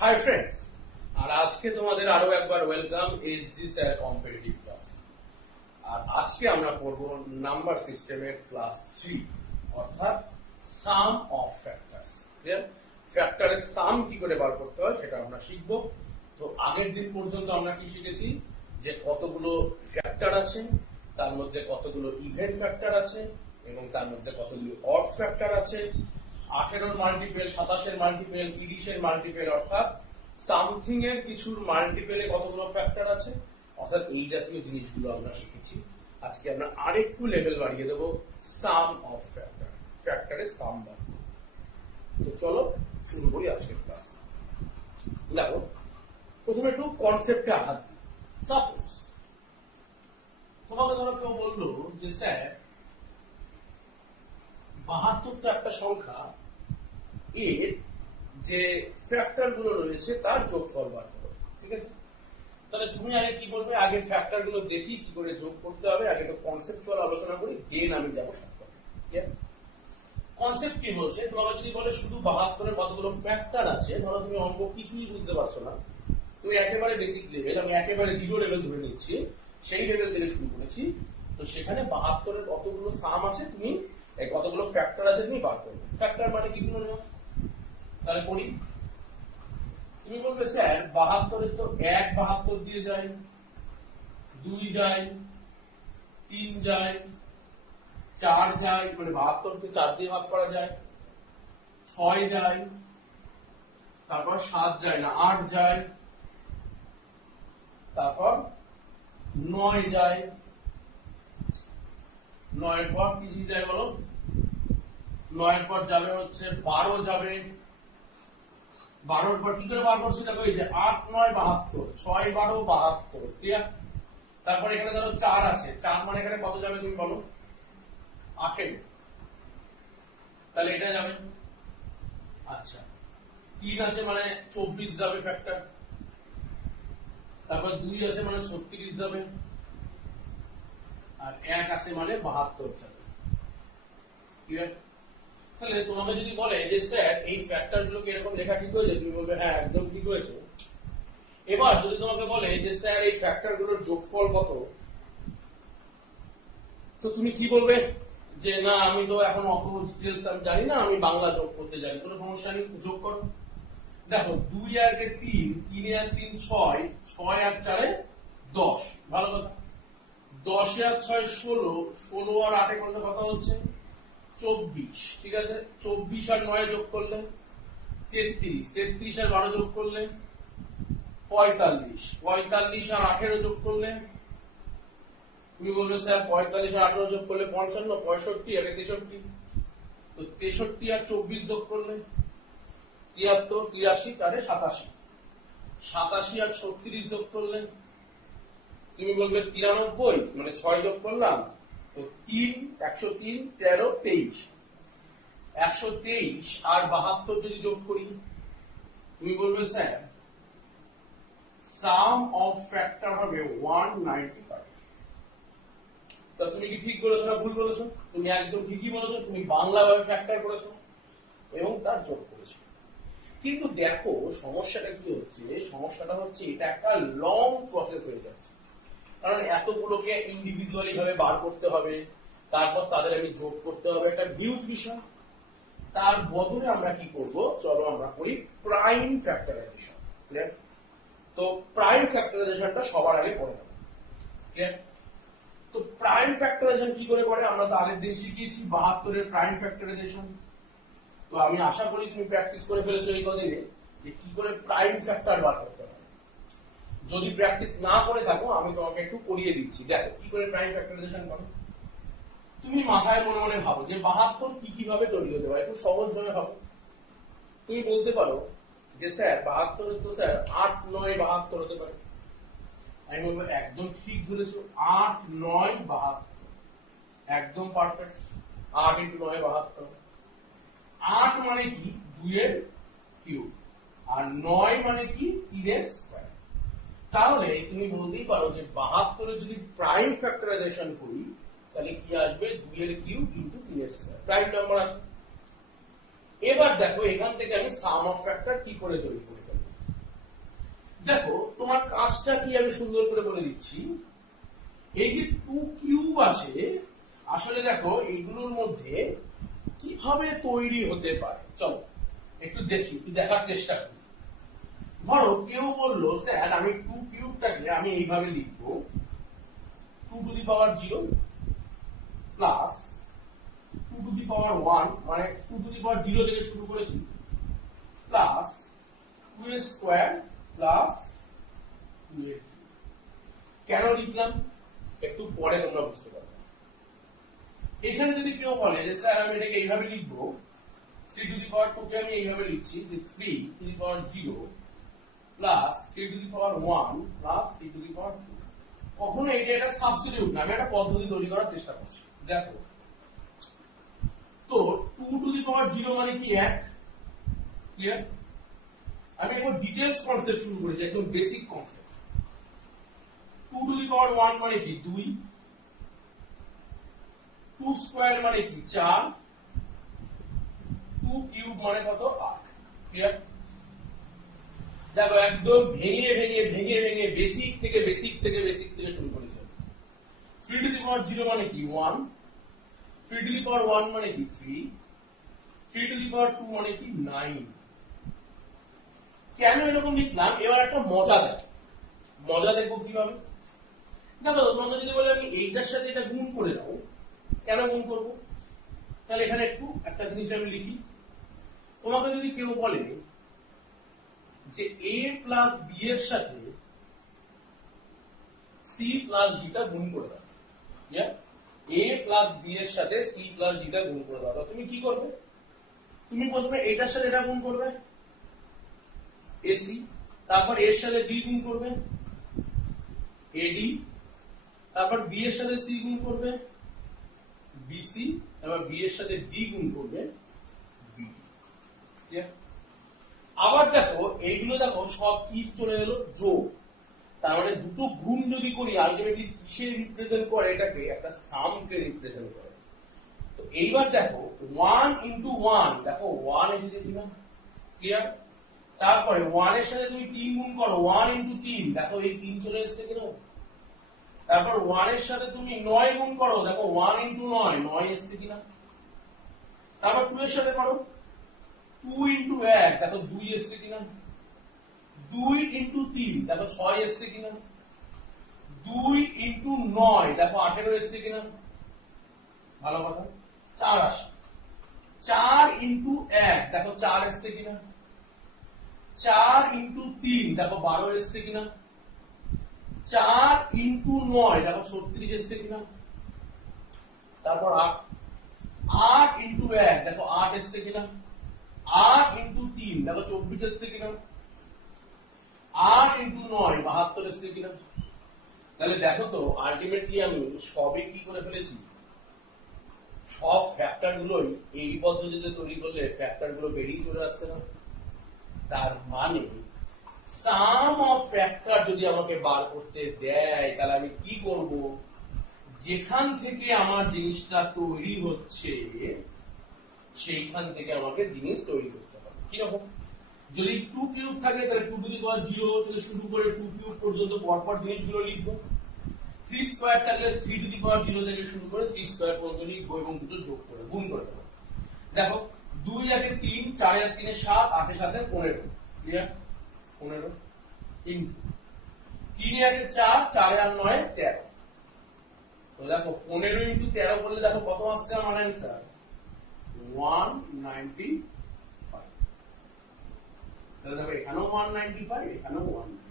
Hi friends, আর আজকে তোমাদের আরো একবার welcome SG sir competitive class. আর আজকে আমরা পড়ব নাম্বার সিস্টেমের ক্লাস 3, অর্থাৎ সাম অফ ফ্যাক্টরস। ক্লিয়ার? ফ্যাক্টরের সাম কি করে বার করতে হয় সেটা আমরা শিখব। তো আগের দিন পর্যন্ত আমরা কি শিখেছি, যে কতগুলো ফ্যাক্টর আছে, তার মধ্যে কতগুলো ইভেন ফ্যাক্টর আছে এবং তার মধ্যে কতগুলো অড ফ্যাক্টর আছে, 18 মাল্টিপেল, 27 মাল্টিপেল, 30 মাল্টিপেল, অর্থাৎ সামথিং এর কিছুর মাল্টিপেলে কতগুলো ফ্যাক্টর আছে, অর্থাৎ এই জাতীয় জিনিসগুলো আমরা শিখেছি। আজকে আমরা আরেকটু লেভেল বাড়িয়ে দেবো, সাম অফ ফ্যাক্টর, ফ্যাক্টরের সাম বার। তো চলো শুরু করি আজকের ক্লাস। দেখো, প্রথমে একটু কনসেপ্টে আঘাত দিই। সাপোজ তোমাকে ধরো কেউ বললো যে স্যার 72টা একটা সংখ্যা, এর যে ফ্যাক্টর গুলো রয়েছে তার যোগফল বার করো। ঠিক আছে? তাহলে তুমি আগে কি বলবে, আগে ফ্যাক্টর গুলো দেখি কি করে যোগ করতে হবে, আগে একটু কনসেপচুয়াল আলোচনা করি, দেন আমি যাবো শর্টকাটে। কনসেপ্ট কি বলছে, তোমাকে যদি বলে শুধু 72-এর কতগুলো ফ্যাক্টর আছে, ধরো তুমি অঙ্ক কিছুই বুঝতে পারছো না, তুমি একেবারে বেসিক লেভেল, আমি একেবারে জিরো লেভেল ধরে নিচ্ছি, সেই লেভেল থেকে শুরু করেছি। তো সেখানে 72-এর কতগুলো সাম আছে, তুমি কতগুলো ফ্যাক্টর আছে তুমি বার করবে। ফ্যাক্টর মানে কি মনে হয়, তাহলে করি। তুমি বলবে স্যার 72-এর তো 1 72 দিয়ে যায়, 2 যায়, 3 যায়, 4 যায়, মানে 72-কে 4 দিয়ে ভাগ করা যায়, 6 যায়, তারপর 7 যায় না, 8 যায়, তারপর 9 যায়, 9-এর পর কি যায় বলো, 9-এর পর যাবে হচ্ছে 12 যাবে, 12-এর পর কি করে বার করছি, দেখো এই যে 8 9 72, 6 12 72। ক্লিয়ার? তারপর এখানে ধরো 4 আছে, 4 মানে এখানে কত যাবে তুমি বলো, 18, তাহলে এটা যাবে। আচ্ছা, 3 আছে মানে 24 যাবে ফ্যাক্টর, তারপর 2 আছে মানে 36 যাবে, আর 1 আছে মানে 72 যাবে। ক্লিয়ার? তাহলে তোমাকে যদি বলে যে স্যার এই ফ্যাক্টর গুলোকে এরকম লেখা ঠিক হয়েছে, তুমি বলবে হ্যাঁ একদম ঠিক হয়েছে। এবার যদি তোমাকে বলে যে স্যার এই ফ্যাক্টর গুলোর যোগফল কত, তো তুমি কি বলবে, যে না আমি তো এখন অত ডিটেলস আমি জানি না, আমি বাংলা যোগ করতে জানি। কোনো সমস্যা নেই, যোগ করো। দেখো 2 আর 3, 3 আর 3 6, 6 আর 4 10, ভালো কথা। 10 আর 6 16, 16 আর 8 করলে কথা হচ্ছে 24। ঠিক আছে? 24 আর 9 যোগ করলে 33, 33 আর 12 যোগ করলে 45, 45 আর 18 যোগ করলে তুমি বলবে স্যার 45 আর 18 যোগ করলে 55, 65 আর 63। তো 63 আর 24 যোগ করলে 73, 83 4 87, 87 আর 36 যোগ করলে তুমি বলবে 93, মানে 6 যোগ করলাম তো 3, 103, 13, 23, 123 আর 72 যদি যোগ করি, তুমি বলবে স্যার সাম অফ ফ্যাক্টর হবে 195। তা তুমি কি ঠিক বলেছো না ভুল বলেছো? তুমি একদম ঠিকই বলেছো, তুমি বাংলাভাবে ফ্যাক্টর করেছো এবং তার যোগ করেছো। কিন্তু দেখো সমস্যাটা কি হচ্ছে, সমস্যাটা হচ্ছে এটা একটা লং প্রসেস হয়ে যাচ্ছে, কারণ এতগুলোকে ইন্ডিভিজুয়ালি ভাবে বার করতে হবে, তারপর তাদের আমি যোগ করতে হবে, একটা হিউজ বিষয়। তার বদলে আমরা কি করব, চলো আমরা করি প্রাইম ফ্যাক্টরাইজেশন। ক্লিয়ার? তো প্রাইম ফ্যাক্টরাইজেশনটা সবার আগে করে নেব। ক্লিয়ার? তো প্রাইম ফ্যাক্টরাইজেশন কি করে করে, আমরা তো আগের দিন শিখিয়েছি 72-এর প্রাইম ফ্যাক্টরাইজেশন। তো আমি আশা করি তুমি প্র্যাকটিস করে ফেলেছো এই কদিনে, যে কি করে প্রাইম ফ্যাক্টর বার করতে হবে। যদি প্র্যাকটিস না করে থাকো আমি তোমাকে একটু করিয়ে দিচ্ছি। দেখো কি করে প্রাইম ফ্যাক্টরাইজেশন করো। তুমি মাথায় মনে মনে ভাবো যে 72 কি কিভাবে তৈরি হতে পারে, একটু সহজ ভাবে ভাবো। তুমি বলতে পারো যে স্যার 72 তো স্যার 8 9 72 হতে পারে। আমি বলবো একদম ঠিক ধরেছো, 8 9 72, একদম পারফেক্ট। 8 × 9 72। 8 মানে কি 2 এর কিউব, আর 9 মানে কি 3 এর স্কয়ার। তাহলে তুমি বলতেই পারো যে 72-এর যদি প্রাইম ফ্যাক্টরাইজেশন করি তাহলে কি আসবে, 2 এর কিউব ইনটু 3 এর স্কয়ার, প্রাইম নাম্বার আসবে। এবার দেখো এখান থেকে আমি সাম অফ ফ্যাক্টর কি করে তৈরি করে ফেলবো। দেখো তোমার কাজটা কি আমি সুন্দর করে বলে দিচ্ছি। এই যে 2 কিউব আছে, আসলে দেখো এইগুলোর মধ্যে কিভাবে তৈরি হতে পারে, চলো একটু দেখি, একটু দেখার চেষ্টা করি। ধরো কেউ বললো স্যার আমি 2 কিউবটাকে আমি এইভাবে লিখবো 2 to the power 0 plus 2 to the power 1, মানে 2 টু দি পাওয়ার 0 থেকে শুরু করেছি, প্লাস 2 স্কোয়ার প্লাস 2a। কেন লিখলাম একটু পরে তোমরা বুঝতে পারবে। এখানে যদি কেউ বলে যে স্যার আমি এটাকে এইভাবে লিখবো 3 টু দি পাওয়ার 2 কে আমি এইভাবে লিখছি যে 3 to the power 0 plus 3 to the power 1 plus 3 to the power 2, কখনো এটা একটা সাবস্টিটিউট না, আমি একটা পদ্ধতি তৈরি করার চেষ্টা করছি। দেখো তো 2 টু দি পাওয়ার 0 মানে কি 1, ক্লিয়ার? আমি একবার ডিটেইলস কনসেপ্ট শুরু করেছি, একদম basic concept. 2 to the power 1 মানে কি 2, 2 স্কয়ার মানে কি 4, 2 কিউব মানে কত 8, ক্লিয়ার? দেখো একদম ভেঙে ভেঙে ভেঙে ভেঙে বেসিক থেকে শুরু করেছি। 3 টু দি পাওয়ার 0 মানে কি 1, 3 টু দি পাওয়ার 1 মানে কি 3, 3 টু দি পাওয়ার 2 মানে কি 9। কেন এরকম লিখলাম, এবার একটা মজা দেখবো কিভাবে। দেখো তোমাকে যদি বলে আমি এইটার সাথে এটা গুণ করে দাও, কেন গুণ করবো, তাহলে এখানে একটু একটা জিনিস আমি লিখি। তোমাকে যদি কেউ বলে যে a প্লাস b এর সাথে c প্লাস d টা গুণ করে দাও, a প্লাস b এর সাথে c প্লাস d টা গুণ করে দাও, তুমি কি করবে? তুমি প্রথমে এটার সাথে এটা গুণ করবে ac, তারপর এর সাথে d গুণ করবে ad, তারপর b এর সাথে c গুণ করবে bc, তারপর b এর সাথে d গুণ করবে bd। আবার দেখো এইগুলো দেখো সব কি চলে এলো যোগ, তার মানে দুটো গুণ যদি করি আলটিমেটলি কিসে রিপ্রেজেন্ট করে, এটাকে একটা সাম কে রিপ্রেজেন্ট করে। তো এইবার দেখো 1 ইনটু 1, দেখো 1 এসেছে কিনা, ক্লিয়ার? তারপরে 1 এর সাথে তুমি 3 গুণ করো 1 ইনটু 3, দেখো এই 3 চলে এসেছে কিনা। তারপর 1 এর সাথে তুমি 9 গুণ করো, দেখো 1 ইনটু 9, 9 এসেছে কিনা। তারপর 2 এর সাথে করো 2 ইনটু 1, দেখো 2 এসেছে কিনা। 2 ইনটু 3, দেখো 6 এসেছে কিনা। 2 ইনটু 9, দেখো 18 এসেছে কিনা। ভালো কথা। 4 আসে, 4 ইনটু 1, দেখো 4 এসেছে কিনা। 4 ইনটু 3, দেখো 12 এসেছে কিনা। 4 ইনটু 9, দেখো 36 এসেছে কিনা। তারপর 8 ইনটু 1, দেখো 8 এসেছে কিনা। 8 ইনটু 3, দেখো 24 এসেছে কিনা। 8 ইনটু 9, 72 এসেছে কিনা। তাহলে দেখো তো আলটিমেটলি আমি সবই কি করে ফেলেছি, সব ফ্যাক্টর গুলোই এই পদ্ধতিতে তৈরি করলে ফ্যাক্টর গুলো বেরিয়ে চলে আসছে না। তার মানে সাম অফ ফ্যাক্টর যদি আমাকে বার করতে দেয়, তাহলে আমি কি করব, যেখান থেকে আমার জিনিসটা তৈরি হচ্ছে সেইখান থেকে আমাকে জিনিস তৈরি করতে হবে। কিরকম, যদি 2 কিউব থাকে তাহলে 2 টু দি পাওয়ার 0 থেকে শুরু করে 2 কিউব পর্যন্ত পরপর জিনিসগুলো লিখবো। 3 স্কয়ার থাকলে 3 টু দি পাওয়ার 0 থেকে শুরু করে 3 স্কয়ার পর্যন্ত লিখবো এবং দুটো যোগ করে গুণ করে দেবো। দেখো 2 একে 3, 4 এর 3 7, 8 এর সাথে 15, ক্লিয়ার? 15 ইনটু 3 একে 4, 4 আর 9 13। তো দেখো 15 ইনটু 13 করলে দেখো কত আসছে আমার অ্যানসার, 195। তাহলে দেখো এখানেও 195, এখানেও 195।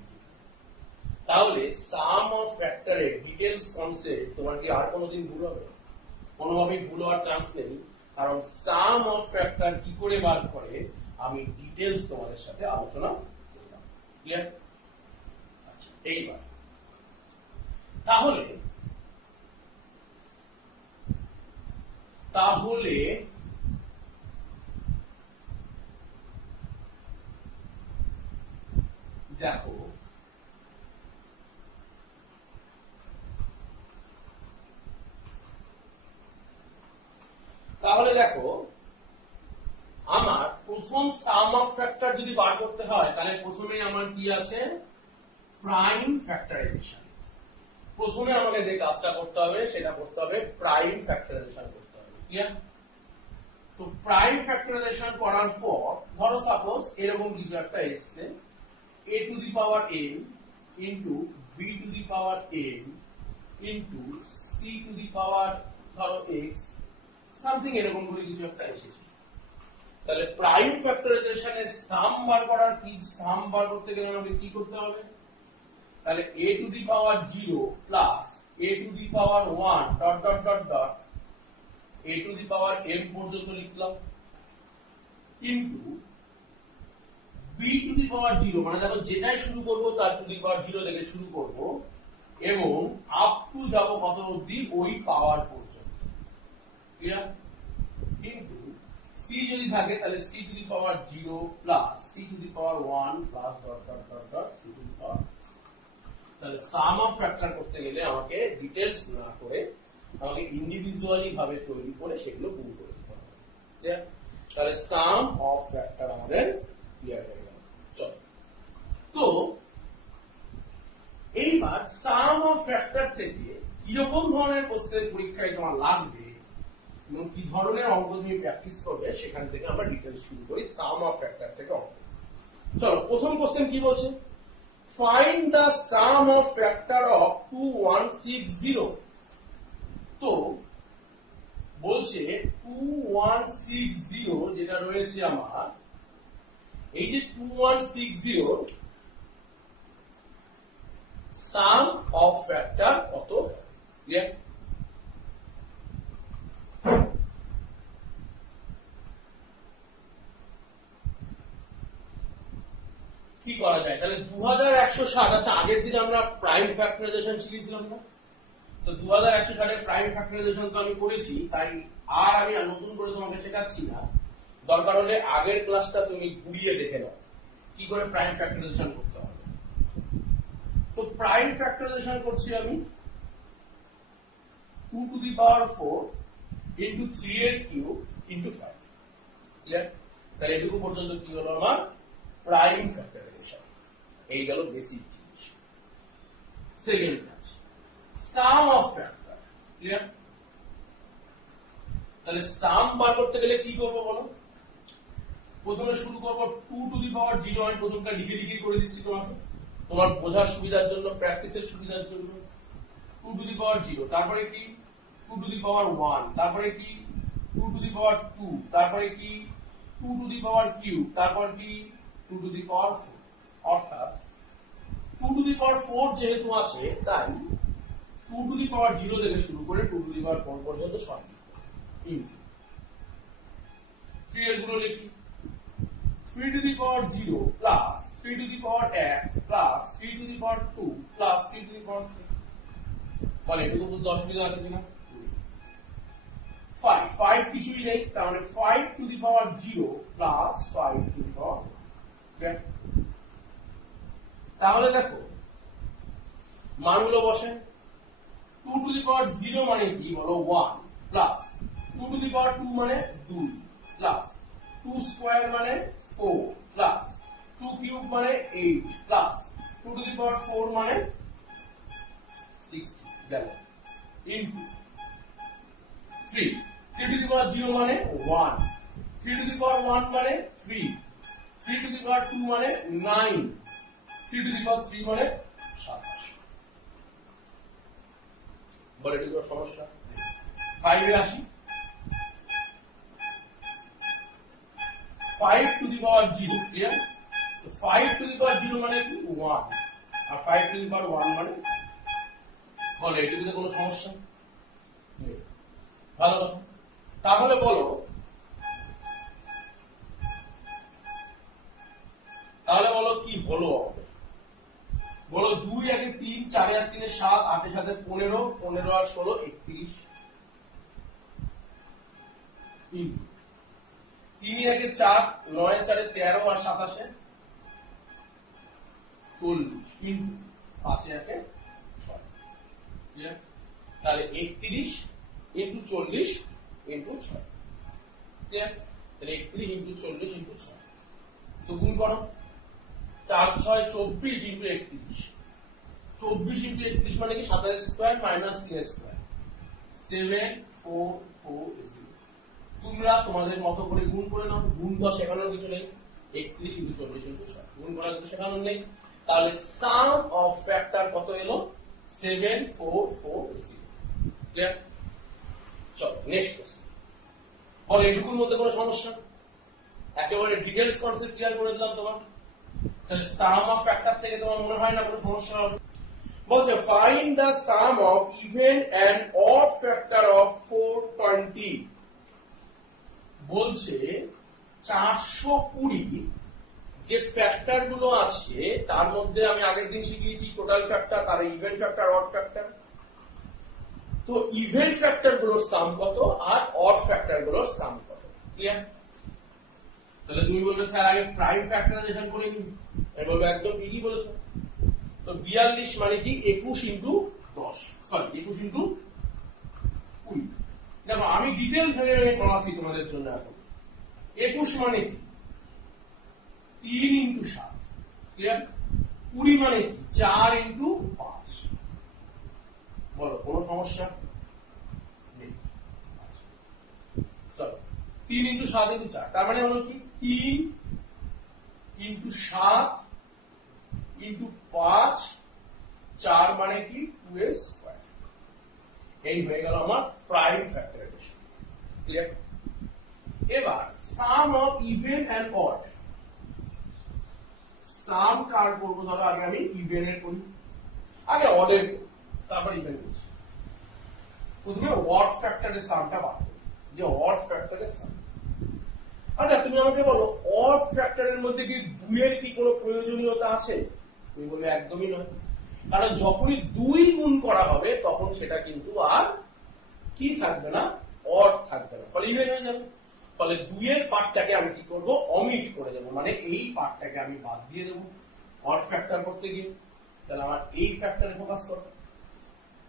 তাহলে সাম অফ ফ্যাক্টরের ডিটেইলস কনসেপ্ট তোমার কি আর কোনোদিন ভুল হবে? কোনোভাবেই ভুল হওয়ার চান্স নেই, কারণ সাম অফ ফ্যাক্টর কি করে বার করে আমি ডিটেইলস তোমাদের সাথে আলোচনা করলাম, ক্লিয়ার? আচ্ছা এইবার তাহলে দেখো আমার প্রথম সাম অফ ফ্যাক্টর যদি বার করতে হয় তাহলে প্রথমে আমার কি আছে, প্রাইম ফ্যাক্টরাইজেশন। প্রথমে আমাকে যে কাজটা করতে হবে সেটা করতে হবে প্রাইম ফ্যাক্টরাইজেশন করতে হবে। ক্লিয়ার? তো প্রাইম ফ্যাক্টরাইজেশন করার পর ধরো সাপোজ এরকম কিছু একটা এসছে a to the power n into b to the power n into c to the power ধরো x সামথিং এরকম করে কিছু একটা এসেছে। তাহলে প্রাইম ফ্যাক্টরাইজেশনের সাম বার করার কি, সাম বার করতে গেলে আমাকে কি করতে হবে? তাহলে a to the power 0 plus a to the power 1 dot dot dot dot a to the power m পর্যন্ত লিখলাম কিন্তু b টু দি পাওয়ার 0 মানে দেখো যেটাই শুরু করব তার টু দি পাওয়ার 0 থেকে শুরু করব এবং আপ টু যাব কত অবধি ওই পাওয়ার পর্যন্ত। ক্লিয়ার? কিন্তু c যদি থাকে তাহলে c to the power 0 plus c to the power 1 plus dot dot dot dot c to the power. তাহলে সাম অফ ফ্যাক্টর করতে গেলে আমাকে ডিটেইলস না করে আমাকে ইন্ডিভিজুয়ালি ভাবে তৈরি করে সেগুলো গুণ করে দিতে হবে। ক্লিয়ার? তাহলে সাম অফ ফ্যাক্টর আমাদের ক্লিয়ার হয়ে গেল। চলো, তো এইবার সাম অফ ফ্যাক্টর থেকে কিরকম ধরনের প্রশ্নের পরীক্ষায় তোমার লাগবে এবং কি ধরনের অঙ্ক তুমি প্র্যাকটিস করবে সেখান থেকে আমরা ডিটেইলস শুরু করি সাম অফ ফ্যাক্টর থেকে অঙ্ক। চলো, প্রথম কোশ্চেন কি বলছে? Find the sum of factor of 2160। তো বলছে 2160 যেটা রয়েছে আমার, এই যে 2160 সাম অফ ফ্যাক্টর কত? ক্লিয়ার? কি করা যায়? তাহলে 2160, আচ্ছা আগের দিন আমরা প্রাইম ফ্যাক্টরাইজেশন শিখেছিলাম না? তো 2160 এর প্রাইম ফ্যাক্টরাইজেশন তো আমি করেছি, তাই আর আমি নতুন করে তোমাকে শেখাচ্ছি না। দরকার হলে আগের ক্লাসটা তুমি ঘুরিয়ে দেখে নাও কি করে প্রাইম ফ্যাক্টরাইজেশন করতে হবে। তো প্রাইম ফ্যাক্টরাইজেশন করছি আমি 2 টু দি পাওয়ার 4 ইনটু 3 এর কিউব ইনটু 5। ক্লিয়ার? তাহলে এটুকু পর্যন্ত কি হলো আমার প্রাইম ফ্যাক্টরাইজেশন। এই গেল বেসিক জিনিস। সেকেন্ড কাজ সাম অফ ফ্যাক্টর। ক্লিয়ার? তাহলে সাম বার করতে গেলে কি করবো বলো? প্রথমে শুরু করবো 2 টু দি পাওয়ার 0, আমি প্রথমটা লিখে লিখে করে দিচ্ছি তোমাকে, তোমার বোঝার সুবিধার জন্য, প্র্যাকটিসের সুবিধার জন্য। 2 টু দি পাওয়ার 0, তারপরে কি 2 টু দি পাওয়ার 1, তারপরে কি 2 টু দি পাওয়ার 2, তারপরে কি 2 টু দি পাওয়ার কিউব, তারপর কি 2 টু দি পাওয়ার 4। অর্থাৎ 2 টু দি পাওয়ার 4 যেহেতু আছে তাই 2 টু দি পাওয়ার 0 থেকে শুরু করে 2 টু দি পাওয়ার 4 পর্যন্ত সব ইনটু 3 এর গুলো লিখি 3 to the power 0 plus 3 to the power 1 plus 3 to the power 2 plus 3 to the power 3। বলে এটুকু বুঝতে অসুবিধা আছে কিনা? 5 কিছুই নেই, তার মানে 5 to the power 0 plus 5 to the power. তাহলে দেখো মানগুলো বসে। 2 টু দি পাওয়ার 0 মানে কি বলো? 1 প্লাস 2 টু দি পাওয়ার 2 মানে 2 প্লাস 2 স্কয়ার মানে 4 প্লাস 2 কিউব মানে 8 প্লাস 2 টু দি পাওয়ার 4 মানে 60 গেল ইনটু 3 3 টু দি পাওয়ার 0 মানে 1 3 টু দি পাওয়ার 1 মানে 3 3 টু দি পাওয়ার 2 মানে 9 3 টু দি পাওয়ার 3 মানে 27। বলে এটুকু সমস্যা? 5 এ আসি। 5 টু দি পাওয়ার 0। ক্লিয়ার? তো 5 টু দি পাওয়ার 0 মানে কি 1 আর 5 টু দি পাওয়ার 1 মানে, বলে এটুকুতে কোনো সমস্যা নেই? ভালো কথা। তাহলে বলো কি হলো? বলো 2 একে 3, 4 আর 3 7, 8 এর সাথে 15, 15 আর 16 31, 3 একে 4, 9 4 13 আর 27 40 ইনটু 5 একে 6। ক্লিয়ার? তাহলে 31 ইনটু 40 ইনটু 6। ক্লিয়ার? তাহলে 31 ইনটু 40 ইনটু 6 তো গুণ করো 4 6 24 ইনটু 31 24 ইন্টু 31 মানে কি 27 স্কয়ার মাইনাস 3 স্কয়ার 7440। তোমরা তোমাদের মতো করে গুণ করে নাও, গুণ তো শেখানোর কিছু নেই, 31 ইন্টু 40 ইন্টু 6 গুণ করার কিছু শেখানোর নেই। তাহলে সাম অফ ফ্যাক্টর কত এলো? 7440। ক্লিয়ার? চলো নেক্সট কোশ্চেন। বল এটুকুর মধ্যে কোনো সমস্যা? একেবারে ডিটেইলস কনসেপ্ট ক্লিয়ার করে দিলাম তোমার। তাহলে সাম অফ ফ্যাক্টর থেকে তোমার মনে হয় না কোনো সমস্যা হবে? বলছে find the sum of even and odd factor of 420। বলছে 420 যে ফ্যাক্টর গুলো আছে তার মধ্যে আমি আগের দিন শিখিয়েছি টোটাল ফ্যাক্টর, তার ইভেন ফ্যাক্টর, অড ফ্যাক্টর। তো ইভেন ফ্যাক্টর গুলোর সাম কত আর অড ফ্যাক্টর গুলোর সাম কত? ক্লিয়ার? তাহলে তুমি বলবে স্যার আগে প্রাইম ফ্যাক্টরাইজেশন করে নিই, আমি বলবো একদম ঠিকই বলেছো। তো 42 মানে কি 21 ইন্টু 10, সরি 21 ইন্টু 20। দেখো আমি ডিটেইলস ভেবে পড়াচ্ছি তোমাদের জন্য এখন। 21 মানে কি 3 ইন্টু 7, ক্লিয়ার? 20 মানে কি 4 ইন্টু 5। বলো কোনো সমস্যা নেই? চলো 3 ইন্টু 7 ইন্টু 4, তার মানে হলো কি 3 ইন্টু 7 ইন্টু 5, 4 মানে কি 2 স্কয়ার। এই হয়ে গেল আমার প্রাইম ফ্যাক্টরাইজেশন। ক্লিয়ার? এবার সাম অফ ইভেন এন্ড অড। সাম কার করবো? ধরো আগে আমি ইভেন এর করি, আগে অড এর করি, তারপর ইভেন করছি। প্রথমে অড ফ্যাক্টরের সামটা বার করি, যে অড ফ্যাক্টরের সাম। আচ্ছা তুমি আমাকে বলো অড ফ্যাক্টরের মধ্যে কি 2 এর কি কোনো প্রয়োজনীয়তা আছে? তুমি বলবে একদমই নয়, কারণ যখনই 2 গুণ করা হবে তখন সেটা কিন্তু আর কি থাকবে না, অড থাকবে না, ফলে ইভেন হয়ে যাবে। ফলে 2 এর পার্টটাকে আমি কি করব? অমিট করে দেব, মানে এই পার্টটাকে আমি বাদ দিয়ে দেব অড ফ্যাক্টর করতে গিয়ে। তাহলে আমার এই ফ্যাক্টরে ফোকাস করো।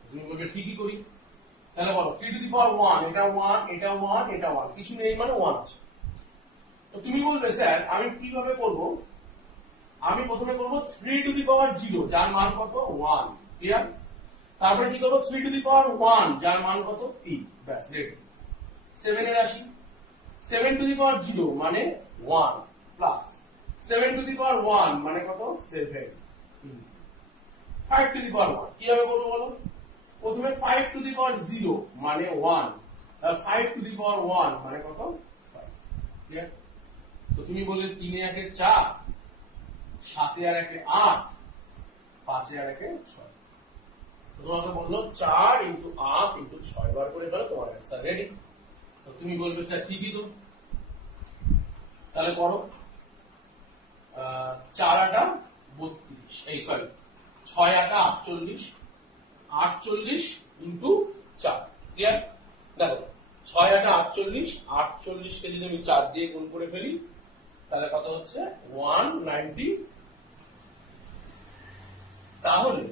তুমি বলবে ঠিকই করি। তাহলে বলো 3 টু দি পাওয়ার 1, এটা 1, এটা 1, এটা 1, কিছু নেই মানে 1 আছে। তো তুমি বলবে স্যার আমি কিভাবে করব? আমি প্রথমে করব 3 টু দি পাওয়ার 0 যার মান কত 1, ক্লিয়ার? তারপরে কি করব 3 টু দি পাওয়ার 1 যার মান কত 3, ব্যাস রেডি। 7 এর আসি, 7 টু দি পাওয়ার 0 মানে 1 প্লাস 7 টু দি পাওয়ার 1 মানে কত 7, 5 টু দি পাওয়ার 1 কিভাবে করব বলো? প্রথমে 5 টু দি পাওয়ার 0 মানে 1, তাহলে 5 টু দি পাওয়ার 1 মানে কত 5, ক্লিয়ার? তো তুমি বললে 3 এ 1 এ 4, 7 এ আর 1 এ 8, 5 এ আর 1 এ 6। তো তোমাকে বললো 4 ইন্টু 8 ইন্টু 6 বার করে ফেলো, তোমার অ্যান্সার রেডি। তো তুমি বলবে স্যার ঠিকই তো, তাহলে করো 4 আটা 32, এই সরি 6 আটা 48, 48 ইন্টু 4, ক্লিয়ার? দেখো 6 আটা 48, 48 কে যদি আমি 4 দিয়ে গুণ করে ফেলি তাহলে কত হচ্ছে 190। তাহলে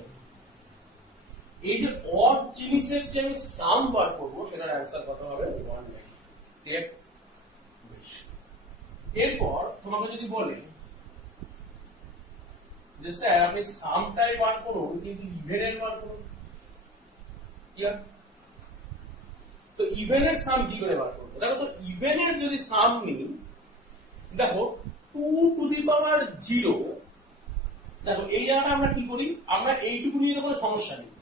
এই যে অড জিনিসের যে আমি সাম বার করবো সেটার অ্যান্সার কত হবে 190, ক্লিয়ার? এরপর তোমাকে যদি বলে যে স্যার আপনি সামটাই বার করুন কিন্তু ইভেনের বার করুন, ক্লিয়ার? তো ইভেনের সাম কি করে বার করবো? দেখো তো ইভেনের যদি সাম নিই, দেখো 2 টু দি পাওয়ার 0, দেখো এই জায়গাটা আমরা কি করি, আমরা এইটুকু নিয়ে কোনো সমস্যা নেই,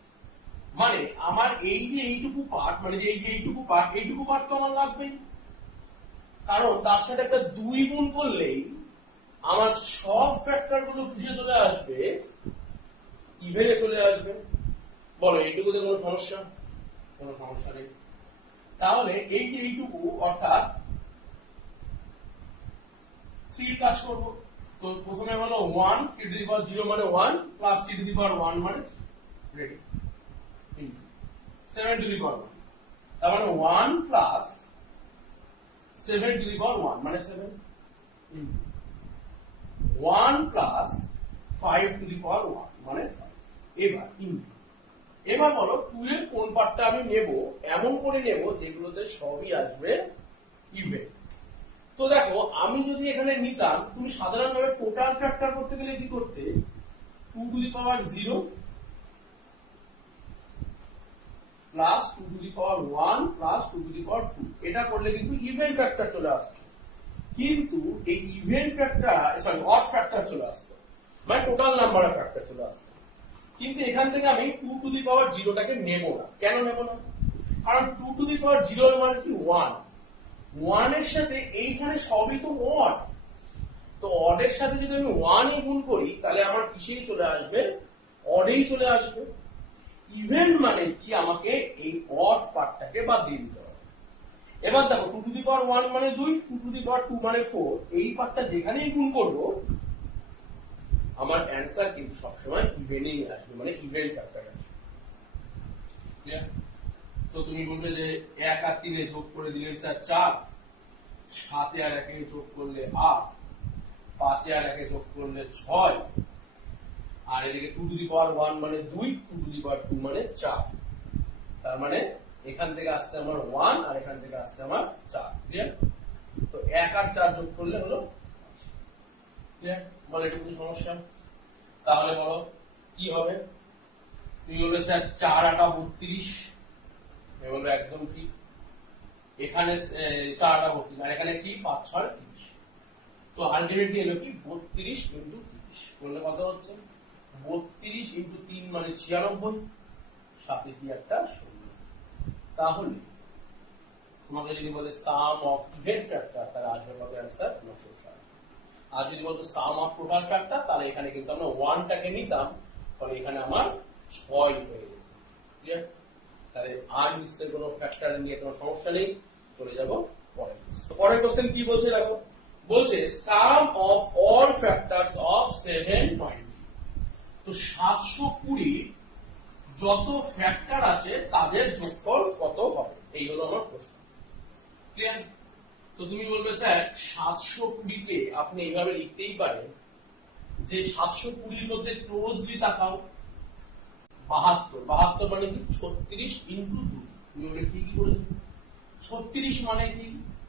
মানে আমার এই যে এইটুকু পার্ট, মানে যে এইটুকু পার্ট তো আমার লাগবেই, কারণ তার সাথে একটা 2 গুণ করলেই আমার সব ফ্যাক্টর গুলো পুষে চলে আসবে, ইভেনে চলে আসবে। বলো এইটুকুতে কোনো সমস্যা? কোনো সমস্যা নেই। তাহলে এই যে এইটুকু অর্থাৎ 3 কাজ করবো। তো প্রথমে হলো 1, 3 টু দি পাওয়ার 0 মানে 1 প্লাস 3 টু দি পাওয়ার 1 মানে রেডি, 7 টু দি পাওয়ার 1, তার মানে 1 প্লাস 7 টু দি পাওয়ার 1 মানে 7, 1 প্লাস 5 টু দি পাওয়ার 1 মানে 5। এবার বলো 2 এর কোন পার্টটা আমি নেব? এমন করে নেব যেগুলোতে সবই আসবে ইভেন। তো দেখো আমি যদি এখানে নিতাম, তুমি সাধারণভাবে টোটাল ফ্যাক্টর করতে গেলে কি করতে, 2 to the power 0 plus 2 to the power 1 plus 2 to the power 2, এটা করলে কিন্তু ইভেন ফ্যাক্টর চলে আসছে। কিন্তু এই ইভেন ফ্যাক্টর অড ফ্যাক্টর চলে আসতো, মানে টোটাল নাম্বার অফ ফ্যাক্টর চলে আসতো। কিন্তু এখান থেকে আমি 2 টু দি পাওয়ার 0 টাকে নেব না। কেন নেব না? কারণ 2 টু দি পাওয়ার 0 এর মান কি 1, 1 এর সাথে এইখানে সবই তো অড, তো অড এর সাথে যদি আমি 1 এ গুণ করি তাহলে আমার কিসেই চলে আসবে, অডেই চলে আসবে। ইভেন মানে কি, আমাকে এই অড পার্টটাকে বাদ দিয়ে দিতে হবে। এবার দেখো 2 টু দি পাওয়ার 1 মানে 2, 2 টু দি পাওয়ার 2 মানে 4, এই পার্টটা যেখানেই গুণ করব আমার অ্যান্সার কিন্তু সবসময় ইভেনই আসবে, মানে ইভেন ফ্যাক্টর আসবে। ক্লিয়ার? তো তুমি বলবে যে 1 আর 3 এ যোগ করে দিলে স্যার 4, 7 এ আর 1 এ যোগ করলে 8, 5 এ আর 1 এ যোগ করলে 6, আর এদিকে 2 টু দি পাওয়ার 1 মানে 2, 2 টু দি পাওয়ার 2 মানে 4। তার মানে এখান থেকে আসছে আমার 1 আর এখান থেকে আসছে আমার 4। ক্লিয়ার? তো 1 আর 4 যোগ করলে হলো। ক্লিয়ার? বলো এটা কোনো সমস্যা? তাহলে বলো কি হবে? তুমি বলবে স্যার 4 8 32, বলবে একদম ঠিক। এখানে 4 8 32 আর এখানে কি 5 6 30, তো আলটিমেটলি এলো কি 32 ইনটু 30 করলে কত হচ্ছে, 32 ইনটু 3 মানে 96, সাথে কি একটা 0। তাহলে তোমাকে যদি বলে সাম অফ ইভেন ফ্যাক্টর, তাহলে আসবে কত অ্যান্সার 960। আর যদি বলতো সাম অফ টোটাল ফ্যাক্টর, তাহলে এখানে কিন্তু আমরা 1 টাকে নিতাম, ফলে এখানে আমার 6 হয়ে যেত। ক্লিয়ার? তাহলে আর নিশ্চয়ই কোনো ফ্যাক্টর নিয়ে কোনো সমস্যা নেই। চলে যাব পরের কোশ্চেন। পরের কোশ্চেন কি বলছে দেখো, বলছে সাম অফ অল ফ্যাক্টরস অফ 720। তো 720 যত ফ্যাক্টর আছে তাদের যোগফল কত হবে, এই হলো আমার প্রশ্ন। ক্লিয়ার? তো তুমি বলবে স্যার 720 কে আপনি এইভাবে লিখতেই পারেন যে 720 মধ্যে ক্লোজলি তাকাও, 72 মানে কি 36 ইনটু 2। তুমি বলে কি কি করেছো, 36 মানে কি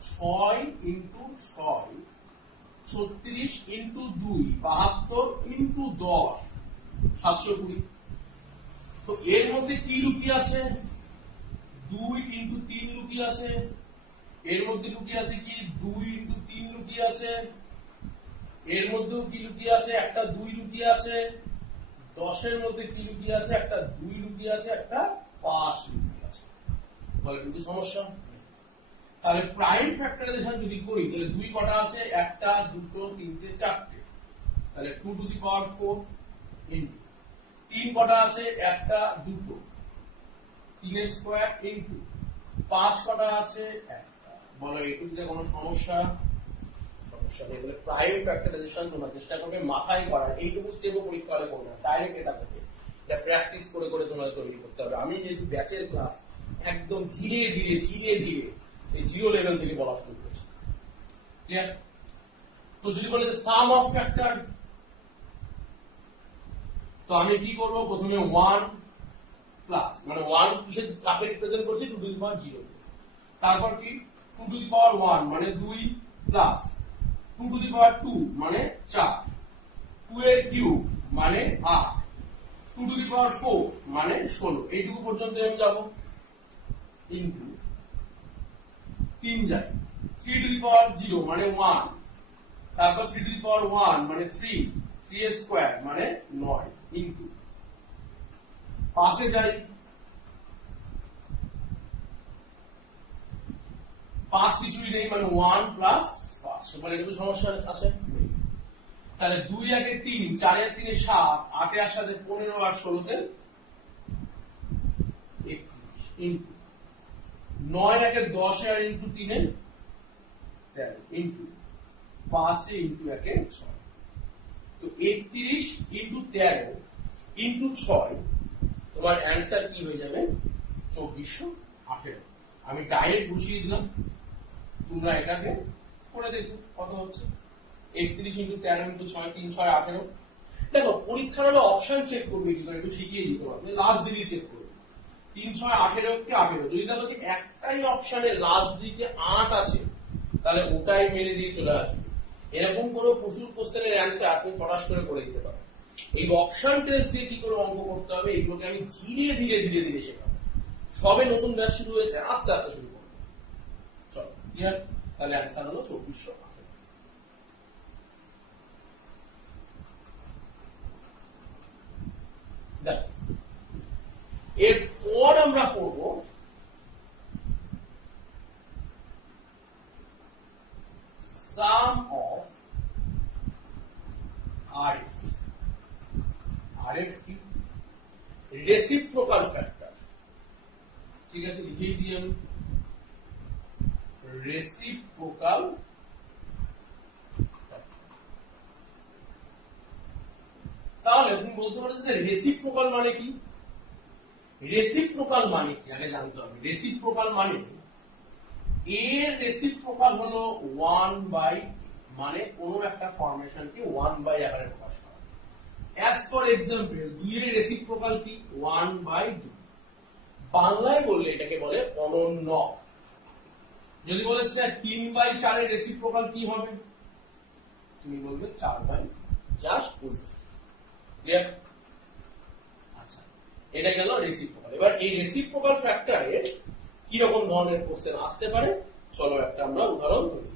6 ইনটু 6, 36 ইনটু 2, 72 ইনটু 10, 720। তো এর মধ্যে কি লুকিয়ে আছে, 2 ইনটু 3 লুকিয়ে আছে, এর মধ্যে লুকিয়ে আছে কি 2 ইনটু 3 লুকিয়ে আছে, এর মধ্যেও কি লুকিয়ে আছে একটা 2 লুকিয়ে আছে, 10 এর মধ্যে কি লুকিয়ে আছে একটা 2 লুকিয়ে আছে, একটা 5 লুকিয়ে আছে। বলে কিন্তু সমস্যা। তাহলে প্রাইম ফ্যাক্টরাইজেশন যদি করি তাহলে 2 কটা আছে, 1 2 3 4, তাহলে 2 টু দি পাওয়ার 4 ইনটু 3 কটা আছে, 1 2, 3 এর স্কয়ার ইনটু 5 কটা আছে 1। বলো এটুকুতে কোনো সমস্যা? সমস্যা নেই। তাহলে প্রাইম ফ্যাক্টরাইজেশন তোমরা চেষ্টা করবে মাথায় করার, এইটুকু স্টেপও পরীক্ষা হলে করবে না, ডাইরেক্ট এটা থেকে এটা প্র্যাকটিস করে করে তোমাদের তৈরি করতে হবে। আমি যেহেতু ব্যাচের ক্লাস, একদম ধীরে ধীরে এই 0 লেভেল থেকে বলা শুরু করেছি। ক্লিয়ার? তো যদি বলে যে সাম অফ ফ্যাক্টর, তো আমি কি করব, প্রথমে 1 প্লাস, মানে 1 কিসের কাকে রিপ্রেজেন্ট করছি 2 টু দি পাওয়ার 0, তারপর কি 2 টু দি পাওয়ার 1 মানে 2 প্লাস 2 টু দি পাওয়ার 2 মানে 4, 2 এর কিউব মানে 8, 2 টু দি পাওয়ার 4 মানে 16, এইটুকু পর্যন্ত আমি যাব, ইনটু 3 যাই, 3 টু দি পাওয়ার 0 মানে 1, তারপর 3 টু দি পাওয়ার 1 মানে 3, 3 এর স্কয়ার মানে 9, ইনটু 5 এ যাই, 5 কিছুই নেই মানে 1 প্লাস 5, মানে একটু সমস্যা আছে। তাহলে 2 1 এ 3, 4 এ 3 এ 7, 8 এর সাথে 15 আর 16 তে 21, ইনটু 9 1 এ 10 আর ইনটু 3 এ 13, ইনটু 5 এ ইনটু 1 এ 6। তো 31 ইনটু 13 ইনটু 6, তোমার অ্যান্সার কি হয়ে যাবে 2418। আমি ডাইরেক্ট বসিয়ে দিলাম, তোমরা এটাকে করে দেখো কত হচ্ছে। 31 ইনটু 13 ইনটু 6, 3 6 18। দেখো পরীক্ষার হলে অপশন চেক করবে কি করে, একটু শিখিয়ে দিতে পারবে, লাস্ট দিকে চেক করবে 3 6 18 কে 18। যদি দেখো যে একটাই অপশনে লাস্ট দিকে 8 আছে, তাহলে ওটাই মেরে দিয়ে চলে আসবে। এরকম করে প্রচুর কোশ্চেনের অ্যান্সার আপনি ফটাস করে দিতে পারবেন। এই অপশন টেস্ট দিয়ে কি করে অঙ্ক করতে হবে, এগুলোকে আমি ধীরে ধীরে শেখাবো। সবে নতুন ব্যাচ শুরু হয়েছে, আস্তে আস্তে শুরু করবো। চলো ক্লিয়ার? তাহলে অ্যান্সার হলো 2418। দেখো এরপর আমরা পড়ব সাম অফ আরএফ। আরএফ কি? Reciprocal factor. ঠিক আছে, লিখেই দিই আমি, রেসিপ্রোকাল। তাহলে তুমি বলতে পারো যে রেসিপ্রোকাল মানে কি? রেসিপ্রোকাল মানে কি আগে জানতে হবে। রেসিপ্রোকাল মানে এর রেসিপ্রোকাল হলো 1/, মানে কোনো একটা ফরমেশনকে 1/, আকারে প্রকাশ করা। অ্যাজ ফর এক্সাম্পল 2 এর রেসিপ্রোকাল কি? 1/2। বাংলায় বললে এটাকে বলে অনন্য। যদি বলে স্যার 3/4 এর রেসিপ্রোকাল কি হবে, তুমি বলবে 4/, জাস্ট উল্টো। ক্লিয়ার? আচ্ছা, এটা গেল রেসিপ্রোকাল। এবার এই রেসিপ্রোকাল ফ্যাক্টরে কি রকম ধরনের কোশ্চেন আসতে পারে, চলো একটা আমরা উদাহরণ ধরি।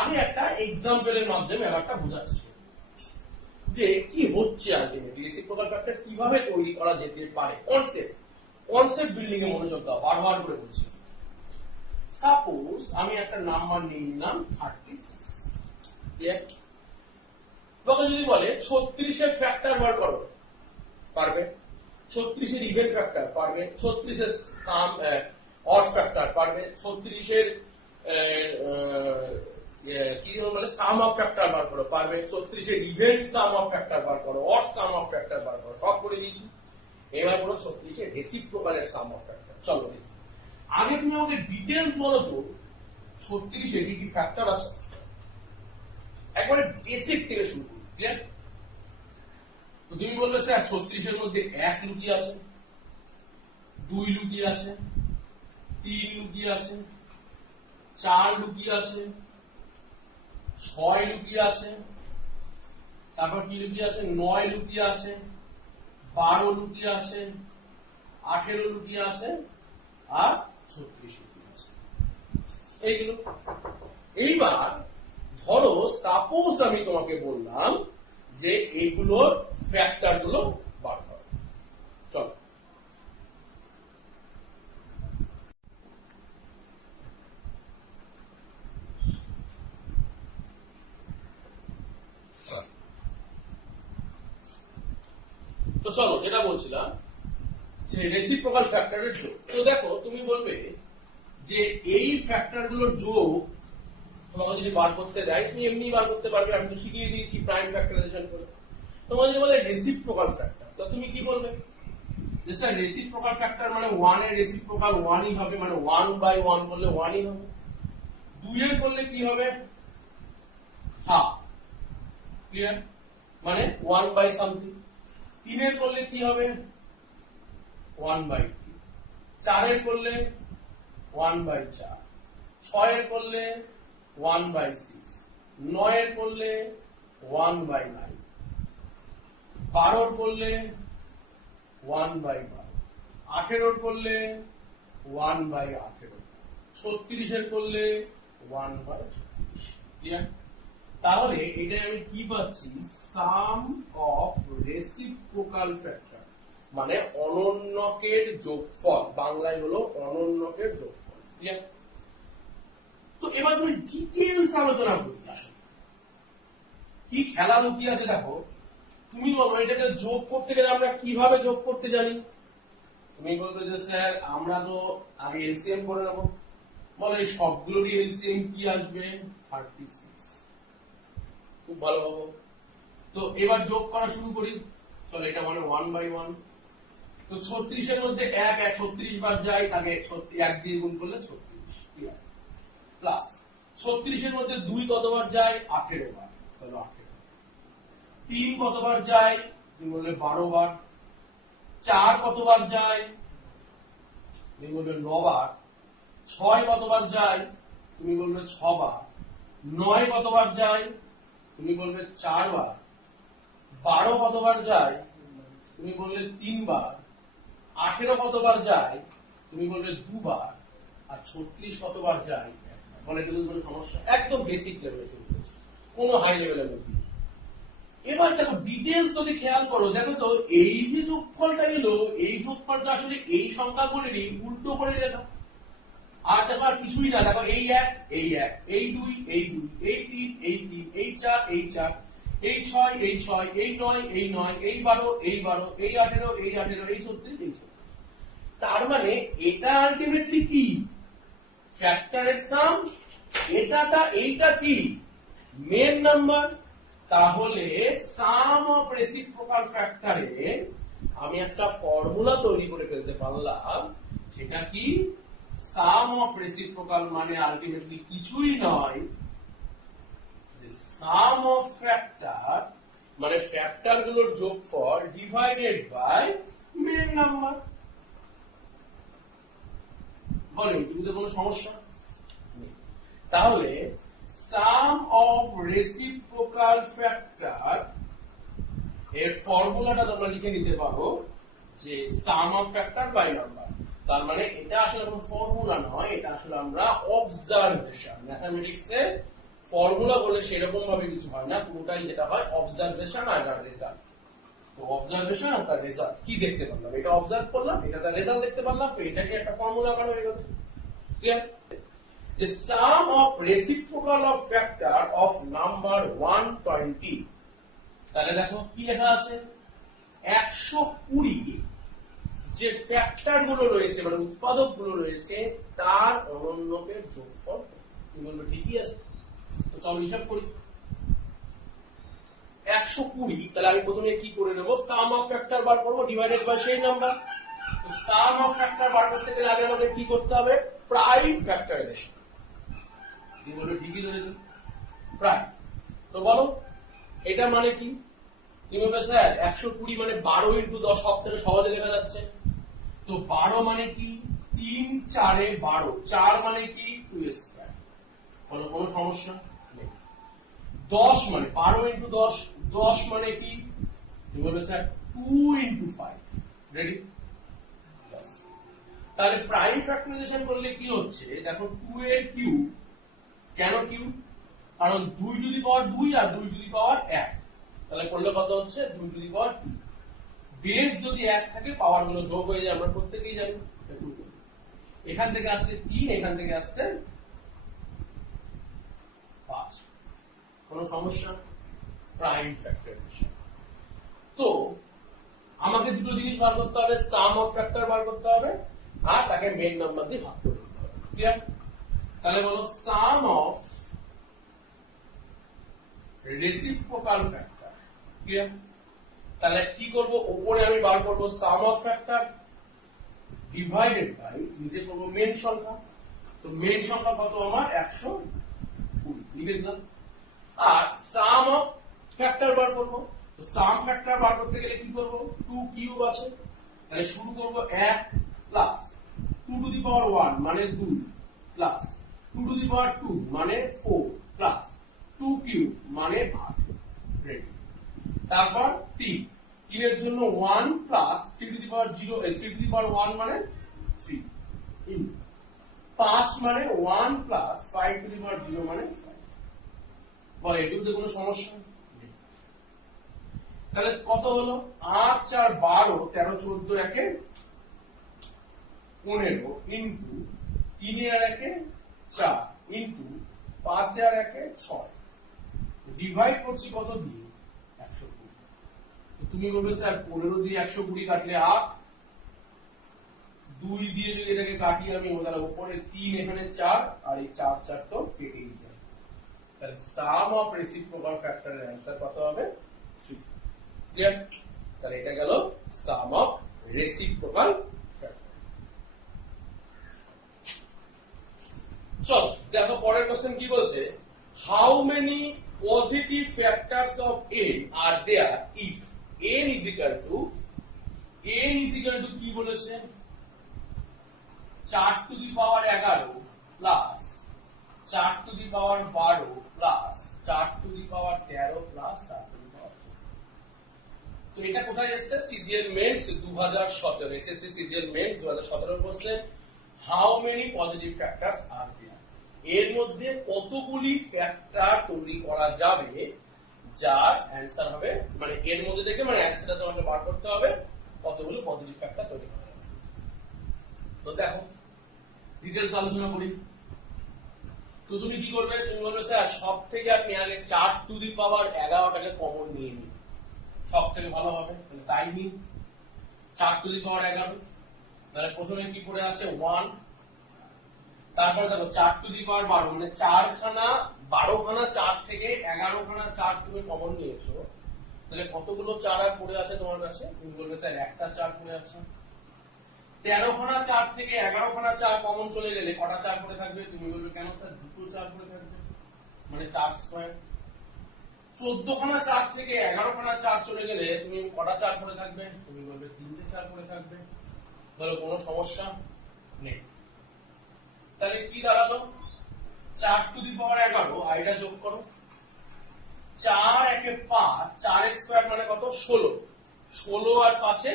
আগে একটা এক্সাম্পলের মাধ্যমে ব্যাপারটা বোঝার চেষ্টা করি যে কি হচ্ছে আলটিমেটলি, রেসিপ্রোকাল ফ্যাক্টর কিভাবে তৈরি করা যেতে পারে। কনসেপ্ট বিল্ডিং এ মনোযোগ দাও, বারবার করে বলছি। সাপোজ আমি একটা নাম্বার নিয়ে নিলাম 36। ক্লিয়ার? লোকে যদি বলে 36 এর ফ্যাক্টর বার করো, পারবে। 36 এর ইভেন ফ্যাক্টর পারবে। 36 এর সাম অড ফ্যাক্টর পারবে। 36 এর কি বলে সাম অফ ফ্যাক্টর বার করো, পারবে। 36 এর ইভেন্ট সাম অফ ফ্যাক্টর বার করো, অড সাম অফ ফ্যাক্টর বার করো, সব করে দিয়েছি। এবার বলো 36 এর রেসিপ্রোকালের সাম অফ ফ্যাক্টর। চলো দেখি। আগে তুমি আমাকে ডিটেইলস বলো তো 36 এর কি ফ্যাক্টর আছে, একবারে বেসিক থেকে শুরু করি। ক্লিয়ার? তো তুমি বলবে স্যার 36 এর মধ্যে 1 লুকিয়ে আছে, 2 লুকিয়ে আছে, 3 লুকিয়ে আছে, 4 লুকিয়ে আছে, 6 লুকিয়ে আছে, তারপর কি লুকিয়ে আছে, 9 লুকিয়ে আছে, 12 লুকিয়ে আছে, 18 লুকিয়ে আছে, আর 36 লুকিয়ে আছে। এইগুলো। এইবার ধরো সাপোজ আমি তোমাকে বললাম যে এইগুলোর ফ্যাক্টর গুলো বার করো। চলো তো চলো যেটা বলছিলাম যে রেসিপ্রোকাল ফ্যাক্টরের যোগ। তো দেখো তুমি বলবে যে এই ফ্যাক্টর গুলোর যোগ তোমাকে যদি বার করতে দেয় তুমি এমনি বার করতে পারবে, আমি তো শিখিয়ে দিয়েছি প্রাইম ফ্যাক্টরাইজেশন করে। তোমাকে যদি বলে রেসিপ্রোকাল ফ্যাক্টর, তো তুমি কি বলবে যে স্যার রেসিপ্রোকাল ফ্যাক্টর মানে 1 এর রেসিপ্রোকাল 1ই হবে, মানে 1/1 বললে 1ই হবে। 2 এর করলে কি হবে, হাফ। ক্লিয়ার? মানে 1/, সামথিং। 3 এর করলে কি হবে, 1/3। 4 এর করলে 1/4। 6 এর করলে 1/6। 9 এর করলে 1/9। 12 এর করলে 1/12। 18 এর করলে 1/18। 36 এর করলে 1/36। ক্লিয়ার? তাহলে এটা আমি কি পাচ্ছি, সাম অফ রেসিপ্রোকাল ফ্যাক্টর, মানে অনন্যকের যোগফল। বাংলায় হলো অনন্যকের যোগফল। ক্লিয়ার? তো এবার তুমি ডিটেইলস আলোচনা করি। আসলে কি খেলা লুকিয়ে আছে দেখো। তুমি বলো এটাকে যোগ করতে গেলে আমরা কিভাবে যোগ করতে জানি। তুমি বলবে যে স্যার আমরা তো আগে এলসিএম করে নেব। বলো এই সবগুলোরই এলসিএম কি আসবে, 36। খুব ভালো পাবো। তো এবার যোগ করা শুরু করি। চলো এটা মানে 1/1। তো 36 এর মধ্যে 1 36 বার যায়, তাকে 1 দিয়ে গুণ করলে 36। ক্লিয়ার? প্লাস 36 এর মধ্যে 2 কতবার যায়, 18 বার। তাহলে 18। 3 কতবার যায়, তুমি বললে 12 বার। 4 কতবার যায়, তুমি বলবে 9 বার। 6 কতবার যায়, তুমি বলবে 6 বার। 9 কতবার যায়, তুমি বলবে 4 বার। 12 কতবার যায়, তুমি বললে 3 বার। 18 কতবার যায় তুমি বলবে দুবার, আর 36 কতবার যায় মানে এটুকু কোনো সমস্যা, একদম বেসিক লেভেলে শুরু করছে, কোনো হাই লেভেলের মধ্যে। এবার দেখো ডিটেলস যদি খেয়াল করো, দেখো তো এই যে যোগফলটা এলো, এই যোগফলটা আসলে এই সংখ্যাগুলিরই উল্টো করে লেখা। আর দেখো আর কিছুই না, দেখো এই এক, এই এক, এই দুই, এই দুই, এই তিন, এই তিন, এই চার, এই চার, এই ছয়, এই ছয়, এই নয়, এই নয়, এই 12, এই 12, এই 18, এই 18, এই 36, এই 36। তার মানে এটা আলটিমেটলি কি ফ্যাক্টরের সাম, এইটা কি মেন নাম্বার। তাহলে সাম অফ রেসিপ্রোকাল ফ্যাক্টরে আমি একটা ফর্মুলা তৈরি করে ফেলতে পারলাম, সেটা কি সাম অফ রেসিপ্রোকাল মানে আলটিমেটলি কিছুই নয়, সাম অফ ফ্যাক্টর মানে ফ্যাক্টর গুলোর যোগফল ডিভাইডেড বাই মেন নাম্বার। বলেন এটুকুতে কোনো সমস্যা নেই। তাহলে সাম অফ রেসিপ্রোকাল ফ্যাক্টর এর ফর্মুলাটা তোমরা লিখে নিতে পারো যে সাম অফ ফ্যাক্টর বাই নাম্বার। তার মানে এটা আসলে কোনো ফর্মুলা নয়, এটা আসলে আমরা অবজারভেশন। ম্যাথমেটিক্সে ফর্মুলা বলে সেরকম ভাবে কিছু হয় না, পুরোটাই যেটা হয় অবজারভেশন আর রেজাল্ট। তো অবজারভেশন আর তার রেজাল্ট কি দেখতে পারলাম, এটা অবজার্ভ করলাম, এটা তার রেজাল্ট দেখতে পারলাম, তো এটাকে একটা ফর্মুলা আকারে হয়ে গেল। Clear? The sum of reciprocal of factor of number 120, তাহলে দেখো কি লেখা আছে, 120 যে ফ্যাক্টর গুলো রয়েছে মানে উৎপাদক গুলো রয়েছে তার অনন্যকের যোগফল। তুমি বলবে ঠিকই আছে, তো চলো হিসাব করি। 120, তাহলে আমি প্রথমে কি করে নেব, সাম অফ ফ্যাক্টর বার করবো ডিভাইডেড বাই সেই নাম্বার। তো সাম অফ ফ্যাক্টর বার করতে গেলে আগে আমাদের কি করতে হবে, প্রাইম ফ্যাক্টরাইজেশন। তুমি বলবে ঠিকই ধরেছো, প্রাইম। তো বলো এটা মানে কি, তুমি বলবে স্যার 120 মানে 12 ইন্টু 10, সব থেকে সহজে লেখা যাচ্ছে। তো 12 মানে কি 3 4 এ 12, 4 মানে কি 2 স্কয়ার, কোনো সমস্যা নেই। 10 মানে 12 ইন্টু 10, 10 মানে কি, তুমি বলবে স্যার 2 ইন্টু 5, রেডি। তাহলে প্রাইম ফ্যাক্টরাইজেশন করলে কি হচ্ছে, দেখো 2 এর কিউব, কেন কিউব, কারণ 2 to the power 2 R 2 to the power 1, তাহলে করলে কত হচ্ছে 2 টু দি পাওয়ার 2। বেস যদি 1 থাকে পাওয়ার গুলো যোগ হয়ে যায়, আমরা প্রত্যেকেই জানি। এখান থেকে আসছে 3, এখান থেকে আসছে 5, কোনো সমস্যা। Prime factorisation. তো আমাকে দুটো জিনিস বার করতে হবে, সাম অফ ফ্যাক্টর বার করতে হবে আর তাকে মেন নাম্বার দিয়ে ভাগ করতে হবে। ক্লিয়ার? তাহলে বলো সাম অফ রেসিপ্রোকাল ফ্যাক্টর। ক্লিয়ার? তাহলে কি করব, উপরে আমি বার করব সাম অফ ফ্যাক্টর ডিভাইডেড বাই নিচে করব মেন সংখ্যা। তো মেন সংখ্যা কত আমার 120 লিখে দিলাম। আর সাম অফ ফ্যাক্টর বার করব, তো সাম ফ্যাক্টর বার করতে গেলে কি করব, 2 কিউব আছে, তাহলে শুরু করব 1 প্লাস 2 টু দি পাওয়ার 1 মানে 2 প্লাস 2 টু দি পাওয়ার 2 মানে 4 প্লাস 2 কিউব মানে 8, রেডি। তারপর 3 এর জন্য 1 plus 3 to the power 0, 3 to the power 1 মানে 3 ইন 5 মানে 1 প্লাস 5 টু দি পাওয়ার 0 মানে 5। বল এটুকুতে কোনো সমস্যা নেই। তাহলে কত হলো, 8 4 12, 13 14 একে 15 ইন্টু 3 আর একে 4 ইন্টু 5 আর একে 6, ডিভাইড করছি কত দিয়ে 120। তুমি বলবে স্যার 15 দিয়ে 120 কাটলে 8, 2 দিয়ে যদি এটাকে কাটি আমি, তাহলে উপরে 3 এখানে 4 আর এই 4 4 তো কেটেই যায়। তাহলে সাম অফ রেসিপ্রোকাল ফ্যাক্টরের অ্যান্সার কত হবে 3। ক্লিয়ার? তাহলে এটা গেল সাম অফ রেসিপ্রোকাল ফ্যাক্টর। চলো দেখো পরের কোশ্চেন কি বলছে, how many positive factors of n are there if n is equal to কি বলেছে, 4 to the power 11 plus 4 to the power 12 plus 4 to the power 13 plus 4 to the power 14। তো এটা কোথায় এসছে? CGL mains 2017, SSC CGL mains 2017 question, how many positive factors are there, এর মধ্যে কতগুলি factor তৈরি করা যাবে যার অ্যান্সার হবে, মানে এর মধ্যে থেকে মানে অ্যান্সারটা তোমাকে বার করতে হবে কতগুলো পজিটিভ ফ্যাক্টর তৈরি করা যাবে। তো দেখো ডিটেইলস আলোচনা করি। তো তুমি কি করবে? তুমি বলবে স্যার সব থেকে আপনি আগে 4 টু দি পাওয়ার 11টাকে কমন নিয়ে নিন, সব থেকে ভালো হবে। তাই নিন 4 টু দি পাওয়ার 11। তাহলে প্রথমে কি করে আছে 1, তারপরে দেখো 4 টু দি পাওয়ার 12, মানে 4 খানা 12 খানা 4 থেকে 11 খানা 4 তুমি কমন নিয়েছো, তাহলে কতগুলো 4 আর পড়ে আছে তোমার কাছে? তুমি বলবে স্যার একটা 4 পড়ে আছে। 13 খানা 4 থেকে 11 খানা 4 কমন চলে গেলে কটা 4 পড়ে থাকবে? তুমি বলবে কেন স্যার দুটো 4 পড়ে থাকবে, মানে 4 স্কয়ার। 14 খানা 4 থেকে 11 খানা 4 চলে গেলে তুমি কটা 4 পড়ে থাকবে? তুমি বলবে তিনটে 4 পড়ে থাকবে। বলো কোনো সমস্যা নেই। তাহলে কি দাঁড়ালো? 4 টু দি পাওয়ার 11, আইটা যোগ করো, 4 একে 5, 4 স্কয়ার মানে কত? 16, 16 আর 5 এ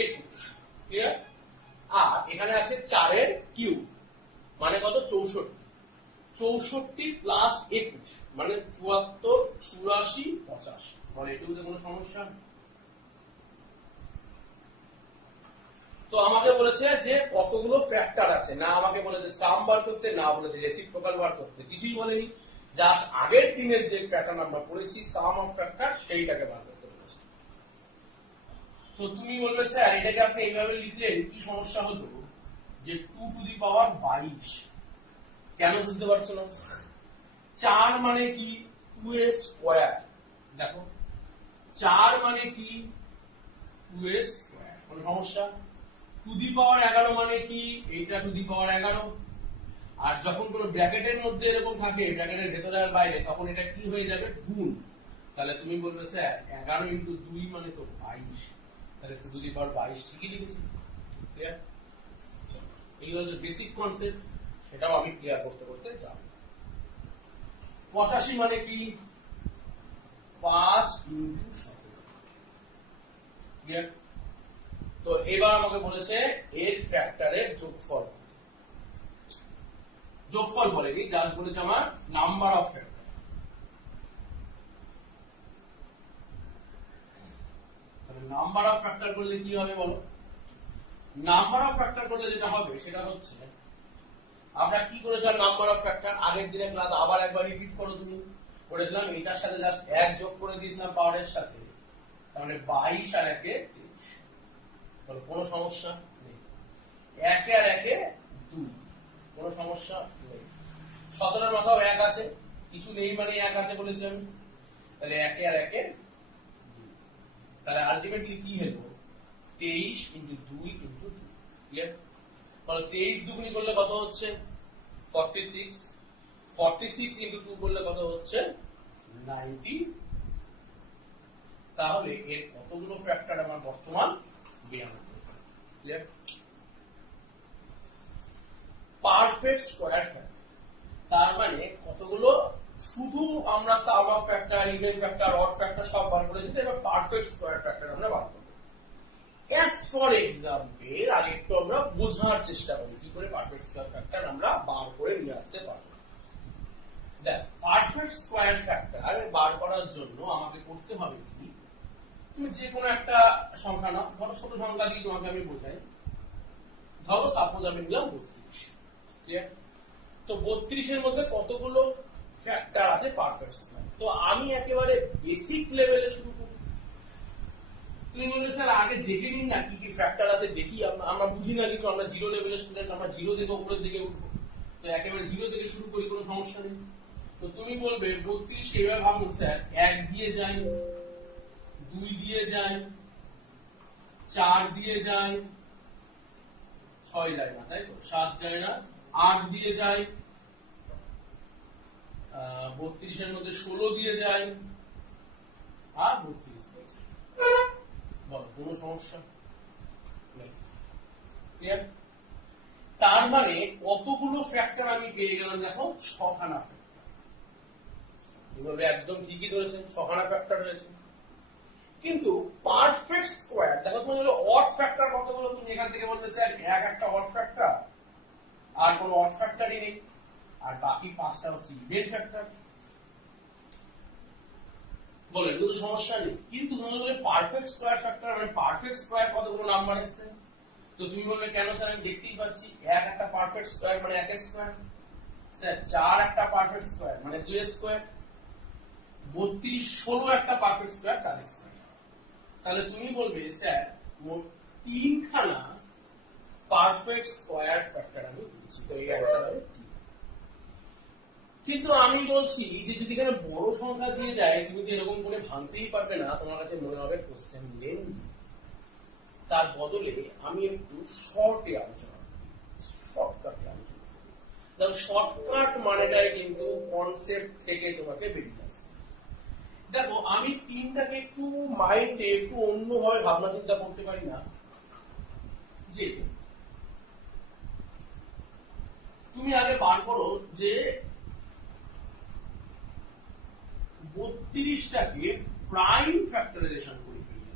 21, ক্লিয়ার? আর এখানে আছে 4 এর কিউব, মানে কত? 64, 64 প্লাস 21 মানে 74, 84, 85। বলে এটুকুতে কোনো সমস্যা? তো আমাকে বলেছে যে কতগুলো ফ্যাক্টর আছে, না আমাকে বলেছে সাম বার করতে, না বলেছে রেসিপ্রোকাল বার করতে, কিছুই বলেনি। জাস্ট আগের দিনের যে প্যাটার্ন আমরা পড়েছি সাম অফ ফ্যাক্টর সেইটাকে বার করতে বলেছে। তো তুমি বলবে স্যার এটাকে আপনি এইভাবে লিখলেন কি সমস্যা হলো? যে 2 টু দি পাওয়ার 22 কেন বুঝতে পারছো না? 4 মানে কি? 2a square. দেখো 4 মানে কি? 2a স্কয়ার, কোনো সমস্যা? টু দি পাওয়ার 11 মানে কি? এইটা টু দি পাওয়ার 11। আর যখন কোনো ব্র্যাকেটের মধ্যে এরকম থাকে, ব্র্যাকেটের ভেতরে আর বাইরে, তখন এটা কি হয়ে যাবে? গুণ। তাহলে তুমি বলবে স্যার 11 ইন্টু 2 মানে তো 22, তাহলে টু দি পাওয়ার 22 ঠিকই লিখেছি। ক্লিয়ার? এই হলো বেসিক কনসেপ্ট, সেটাও আমি ক্লিয়ার করতে করতে যাব। 85 মানে কি? 5 ইন্টু 17। ক্লিয়ার? তো এবার আমাকে বলেছে এর ফ্যাক্টরের যোগফল। যোগফল বলেনি, জাস্ট বলেছে আমার নাম্বার অফ ফ্যাক্টর। তাহলে নাম্বার অফ ফ্যাক্টর করলে কি হবে বলো? নাম্বার অফ ফ্যাক্টর করলে যেটা হবে সেটা হচ্ছে, আমরা কি করেছিলাম নাম্বার অফ ফ্যাক্টর আগের দিনের ক্লাস আবার একবার রিপিট করো। তুমি করেছিলাম এটার সাথে জাস্ট 1 যোগ করে দিয়েছিলাম পাওয়ারের সাথে, তাহলে 22 আর 1 এ 23। বলো কোনো সমস্যা নেই। 1 আর 1 এ 2, কোনো সমস্যা নেই। 17 মাথাও 1 আছে, কিছু নেই মানে 1 আছে বলেছি আমি, তাহলে 1 আর 1 এ 2। তাহলে আলটিমেটলি কি হলো? 23 ইন্টু 2 ইন্টু 2। ক্লিয়ার? বলো 23 দুগুনি করলে কত হচ্ছে? 46, 46 ইন্টু 2 করলে কত হচ্ছে? 90। তাহলে এর কতগুলো ফ্যাক্টর আমার বর্তমান? 92। ক্লিয়ার? পারফেক্ট স্কয়ার ফ্যাক্টর, তার মানে কতগুলো? শুধু আমরা sum of factor, even factor, odd factor সব বার করেছি, এবার পারফেক্ট স্কয়ার ফ্যাক্টর আমরা বার করব। এস ফর এক্সাম্পল, আগে একটু আমরা বোঝার চেষ্টা করি কি করে পারফেক্ট স্কয়ার ফ্যাক্টর আমরা বার করে নিয়ে আসতে পারবো। দেখ পারফেক্ট স্কয়ার ফ্যাক্টর বার করার জন্য আমাকে করতে হবে কি? তুমি যে কোনো একটা সংখ্যা নাও, ধরো ছোট সংখ্যা দিয়ে তোমাকে আমি বোঝাই। ধরো সাপোজ আমি নিলাম 32। ক্লিয়ার? তো 32 এর মধ্যে কতগুলো ফ্যাক্টর আছে পারফেক্ট স্কয়ার? তো আমি একেবারে বেসিক লেভেলে শুরু করব। তুমি বলবে স্যার আগে দেখে নিন না কি কি ফ্যাক্টর আছে, দেখি। আমরা বুঝি না কিছু, আমরা জিরো লেভেলের স্টুডেন্ট, আমরা জিরো থেকে উপরের দিকে উঠবো। তো একেবারে জিরো থেকে শুরু করি, কোনো সমস্যা নেই। তো তুমি বলবে 32 এবার ভাবুন স্যার 1 দিয়ে যাই, 2 দিয়ে যাই, 4 দিয়ে যাই, 6 যায় না, তাই তো? 7 যায় না, 8 দিয়ে যাই, 32 এর মধ্যে 16 দিয়ে যাই, আর 32 দিয়ে যাই। বল কোনো সমস্যা নেই। ক্লিয়ার? তার মানে কতগুলো ফ্যাক্টর আমি পেয়ে গেলাম? দেখো 6 খানা ফ্যাক্টর। এভাবে একদম ঠিকই ধরেছেন, 6 খানা ফ্যাক্টর রয়েছে। কিন্তু পারফেক্ট স্কোয়ার দেখো তুমি বলো অড ফ্যাক্টর কতগুলো, তুমি এখান থেকে বলবে স্যার এক একটা অড ফ্যাক্টর আর কোনো অড ফ্যাক্টরই নেই, আর বাকি পাঁচটা হচ্ছে ইভেন ফ্যাক্টর। বলে এগুলো তো সমস্যা নেই, কিন্তু তুমি বলবে পারফেক্ট স্কোয়ার ফ্যাক্টর মানে পারফেক্ট স্কোয়ার কতগুলো নাম্বার এসছে, তো তুমি বলবে কেন স্যার আমি দেখতেই পাচ্ছি এক একটা পারফেক্ট স্কোয়ার মানে এক স্কোয়ার, স্যার চার একটা পারফেক্ট স্কোয়ার মানে দুই স্কোয়ার, 32 16 একটা পারফেক্ট স্কোয়ার 4 স্কোয়ার। তাহলে তুমি বলবে স্যার মোট তিনখানা পারফেক্ট স্কোয়ার ফ্যাক্টর আমি পেয়েছি, তো এই অ্যান্সার হবে 3। কিন্তু আমি বলছি যে যদি এখানে বড় সংখ্যা দিয়ে যায় তুমি তো এরকম করে ভাঙতেই পারবে না, তোমার কাছে মনে হবে কোশ্চেন লেন্থি, তার বদলে আমি একটু শর্টে আলোচনা শর্টকাটে আলোচনা করি। শর্টকাট মানেটাই কিন্তু কনসেপ্ট থেকে তোমাকে বেরিয়ে আসে। দেখো আমি তিনটাকে একটু মাইন্ডে একটু অন্যভাবে ভাবনা চিন্তা করতে পারি না, যে তুমি আগে বার করো যে 32টাকে প্রাইম ফ্যাক্টরাইজেশন করে ফেলবে,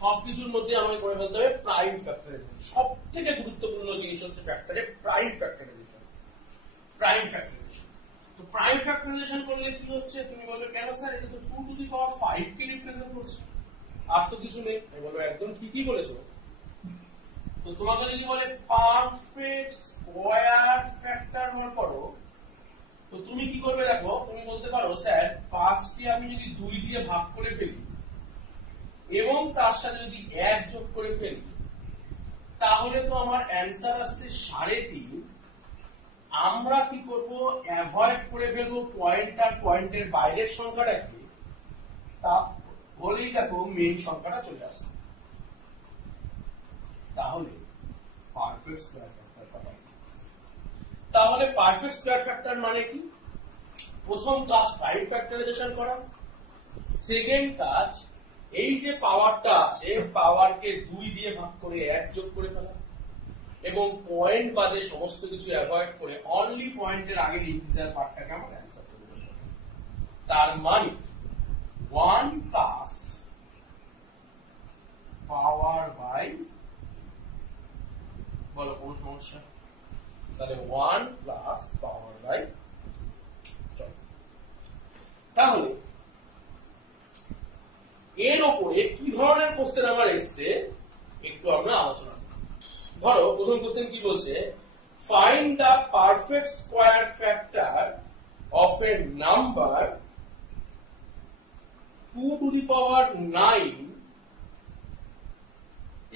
সবকিছুর মধ্যে আমাকে করে ফেলতে হবে প্রাইম ফ্যাক্টরাইজেশন। সব থেকে গুরুত্বপূর্ণ জিনিস হচ্ছে ফ্যাক্টরে প্রাইম ফ্যাক্টরাইজেশন। প্রাইম ফ্যাক্টরাইজেশন তো প্রাইম ফ্যাক্টরাইজেশন করলে কি হচ্ছে, তুমি বলবে কেন স্যার এটা তো 2 to the power 5 K represent করছে, আর তো কিছু নেই। আমি বলবো একদম ঠিকই বলেছো। তো তোমাকে যদি বলে পারফেক্ট স্কোয়ার ফ্যাক্টর মনে করো, তো তুমি কি করবে দেখো, তুমি বলতে পারো স্যার 5 কে আমি যদি 2 দিয়ে ভাগ করে ফেলি এবং তার সাথে যদি 1 যোগ করে ফেলি, তাহলে তো আমার অ্যান্সার আসছে 3.5। আমরা কি করব, অ্যাভয়েড করে ফেলবো পয়েন্ট আর পয়েন্টের বাইরের সংখ্যাটাকে, তা হলেই দেখো মেইন সংখ্যাটা চলে আসছে। তাহলে পারফেক্ট স্কয়ার ফ্যাক্টর পাবো। তাহলে পারফেক্ট স্কয়ার ফ্যাক্টর মানে কি, প্রথম কাজ প্রাইম ফ্যাক্টরাইজেশন করা, সেকেন্ড কাজ এই যে পাওয়ারটা আছে পাওয়ারকে 2 দিয়ে ভাগ করে 1 যোগ করে ফেলা, এবং পয়েন্ট বাদে সমস্ত কিছু অ্যাভয়েড করে অনলি পয়েন্টের আগের ইন্টিজার পার্টটাকে আমরা অ্যানসার করে দেব। তার মানে 1 প্লাস পাওয়ার বাই, বলো কোন সমস্যা, তাহলে 1 প্লাস পাওয়ার বাই। তাহলে এর উপরে কি ধরনের কোশ্চেন আমার এসছে একটু আমরা আলোচনা করি। ধরো প্রথম কোশ্চেন কি বলছে, find the perfect square factor of A number 2 to the power 9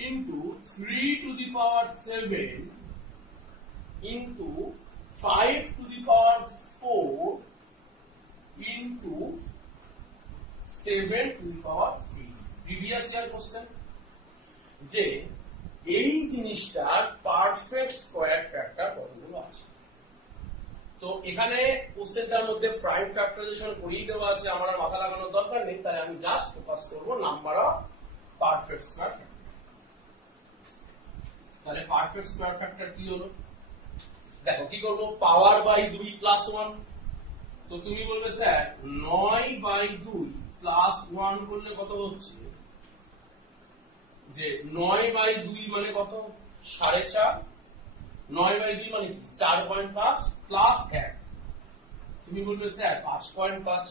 into 3 to the power 7 into 5 to the power 4 into 7 to the power 3। Previous year question, যে এই জিনিসটার পারফেক্ট স্কয়ার ফ্যাক্টর কতগুলো আছে। তো এখানে কোশ্চেনটার মধ্যে প্রাইম ফ্যাক্টরাইজেশন করিয়ে দেওয়া আছে, আমার আর মাথা লাগানোর দরকার নেই, তাই আমি জাস্ট ফোকাস করব number of perfect square factor. তাহলে পারফেক্ট স্কয়ার ফ্যাক্টর কি হলো, দেখো কি করবো, পাওয়ার বাই 2 প্লাস 1। তো তুমি বলবে স্যার 9 বাই 2 প্লাস 1 করলে কত হচ্ছে, যে 9 বাই 2 মানে কত 4.5, 9 বাই 2 মানে কি 4.5 প্লাস 1, তুমি বলবে স্যার 5.5।